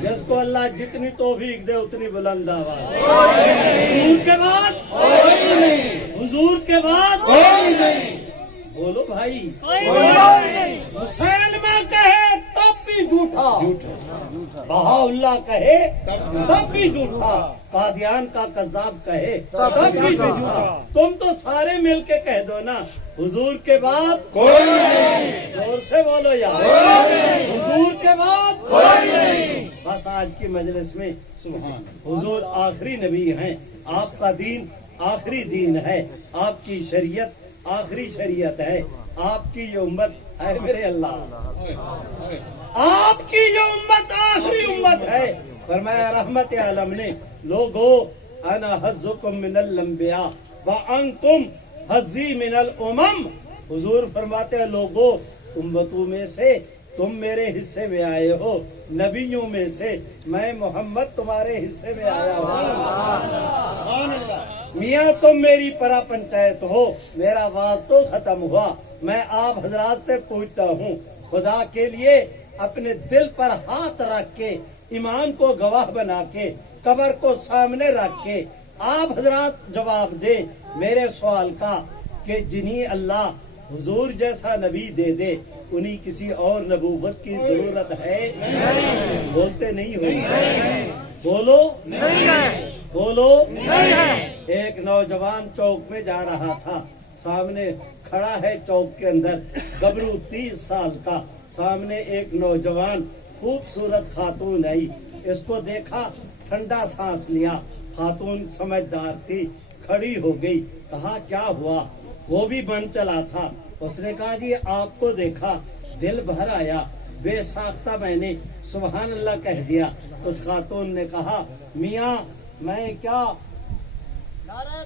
جس کو اللہ جتنی توفیق دے اتنی بلند آواز۔ حضور کے بعد کوئی نہیں، حضور کے بعد کوئی نہیں۔ بولو بھائی، مسلمہ کہے تب بھی جھوٹا، بہا اللہ کہے تب بھی جھوٹا، قادیان کا کذاب کہے تب بھی جھوٹا۔ تم تو سارے مل کے کہہ دو نا، حضور کے بعد کوئی نہیں، زور سے بولو یار، حضور کے بعد کوئی نہیں۔ بس آج کی مجلس میں سبحان حضور آخری نبی ہیں، آپ کا دین آخری دین ہے، آپ کی شریعت آخری شریعت ہے، آپ کی یہ امت ہے میرے اللہ، آپ کی یہ امت آخری امت ہے۔ فرمایا رحمت عالم نے، لوگو انا حظکم من الانبیاء وانتم حظی من الامم۔ حضور فرماتے ہیں لوگو امتوں میں سے تم میرے حصے میں آئے ہو، نبیوں میں سے میں محمد تمہارے حصے میں آیا ہوں۔ میاں تم میری پرا پنچایت ہو، میرا واز تو ختم ہوا، میں آپ حضرات سے پوچھتا ہوں، خدا کے لیے اپنے دل پر ہاتھ رکھ کے، ایمان کو گواہ بنا کے، قبر کو سامنے رکھ کے آپ حضرات جواب دیں میرے سوال کا کہ جنہیں اللہ حضور جیسا نبی دے دے انہیں کسی اور نبوت کی ضرورت ہے؟ بولتے نہیں ہو، بولو بولو۔ ایک نوجوان چوک میں جا رہا تھا، سامنے کھڑا ہے چوک کے اندر گبرو 30 سال کا، سامنے ایک نوجوان خوبصورت خاتون آئی، اس کو دیکھا ٹھنڈا سانس لیا، خاتون سمجھدار تھی، کھڑی ہو گئی، کہا کیا ہوا؟ وہ بھی من چلا تھا، اس نے کہا جی آپ کو دیکھا دل بھر آیا، بے ساختہ میں نے سبحان اللہ کہہ دیا۔ اس خاتون نے کہا میاں میں کیا نعرہ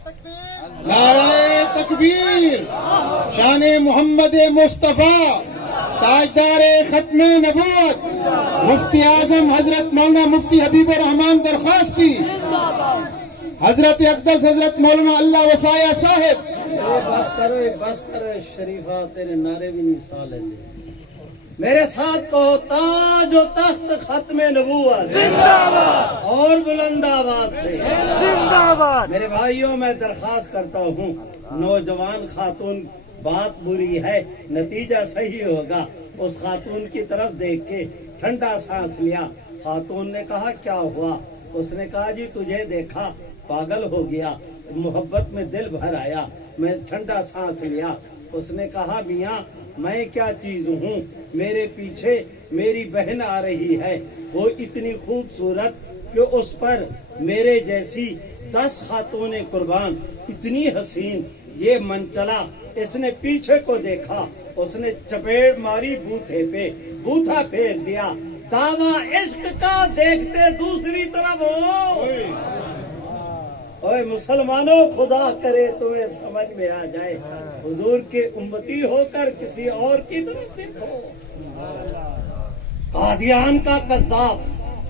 تکبیر، شان محمد مصطفیٰ، تاجدار ختم نبوت، مفتی اعظم حضرت مولانا مفتی حبیب الرحمان درخواستی، حضرت اقدس حضرت مولانا اللہ وسایہ صاحب۔ بس کرو شریفہ، تیرے نعرے بھی نہیں سا لیتے۔ میرے ساتھ کہو تاج و تخت ختم نبوت اور بلند آواز سے زندہ باد۔ میرے بھائیوں میں درخواست کرتا ہوں، نوجوان خاتون بات بری ہے، نتیجہ صحیح ہوگا۔ اس خاتون کی طرف دیکھ کے ٹھنڈا سانس لیا، خاتون نے کہا کیا ہوا؟ اس نے کہا جی تجھے دیکھا پاگل ہو گیا، محبت میں دل بھر آیا، میں ٹھنڈا سانس لیا۔ اس نے کہا میاں میں کیا چیز ہوں، میرے پیچھے میری بہن آ رہی ہے، وہ اتنی خوبصورت کہ اس پر میرے جیسی 10 خاتونیں قربان، اتنی حسین، یہ من چلا، اس نے پیچھے کو دیکھا، اس نے چپیڑ ماری بوتھے پہ، بوتھا پھیر دیا، دعویٰ عشق کا دیکھتے دوسری طرف ہو۔ اوے مسلمانوں خدا کرے تمہیں سمجھ میں آ جائے، حضور کے امتی ہو کر کسی اور کی طرف دیکھو۔ قادیان کا قذاب،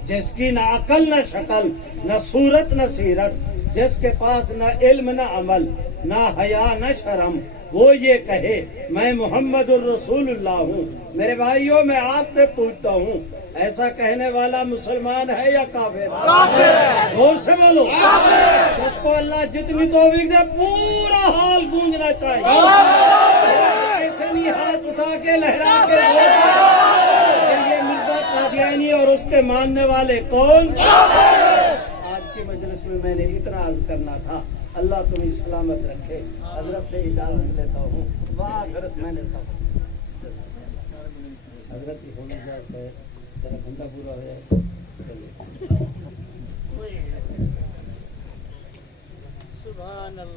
جس کی نہ عقل نہ شکل، نہ صورت نہ سیرت، جس کے پاس نہ علم نہ عمل، نہ حیا نہ شرم، وہ یہ کہے میں محمد الرسول اللہ ہوں۔ میرے بھائیوں میں آپ سے پوچھتا ہوں، ایسا کہنے والا مسلمان ہے یا کافر؟ کافر۔ زور سے بولو۔ جس کو اللہ جتنی توفیق دے پورا حال گونجنا چاہیے، ایسے نہیں ہاتھ اٹھا کے لہرا کے یہ مرزا قادیانی اور اس کے ماننے والے کون؟ آج کی مجلس میں نے اتنا عرض کرنا تھا، اللہ تمہیں سلامت رکھے۔ حضرت سے اجازت لیتا ہوں، وہاں حضرت میں نے سب حضرت کی ہونے جاتا ہے، ذرا گھنٹہ پورا ہو جائے۔ سبحان اللہ۔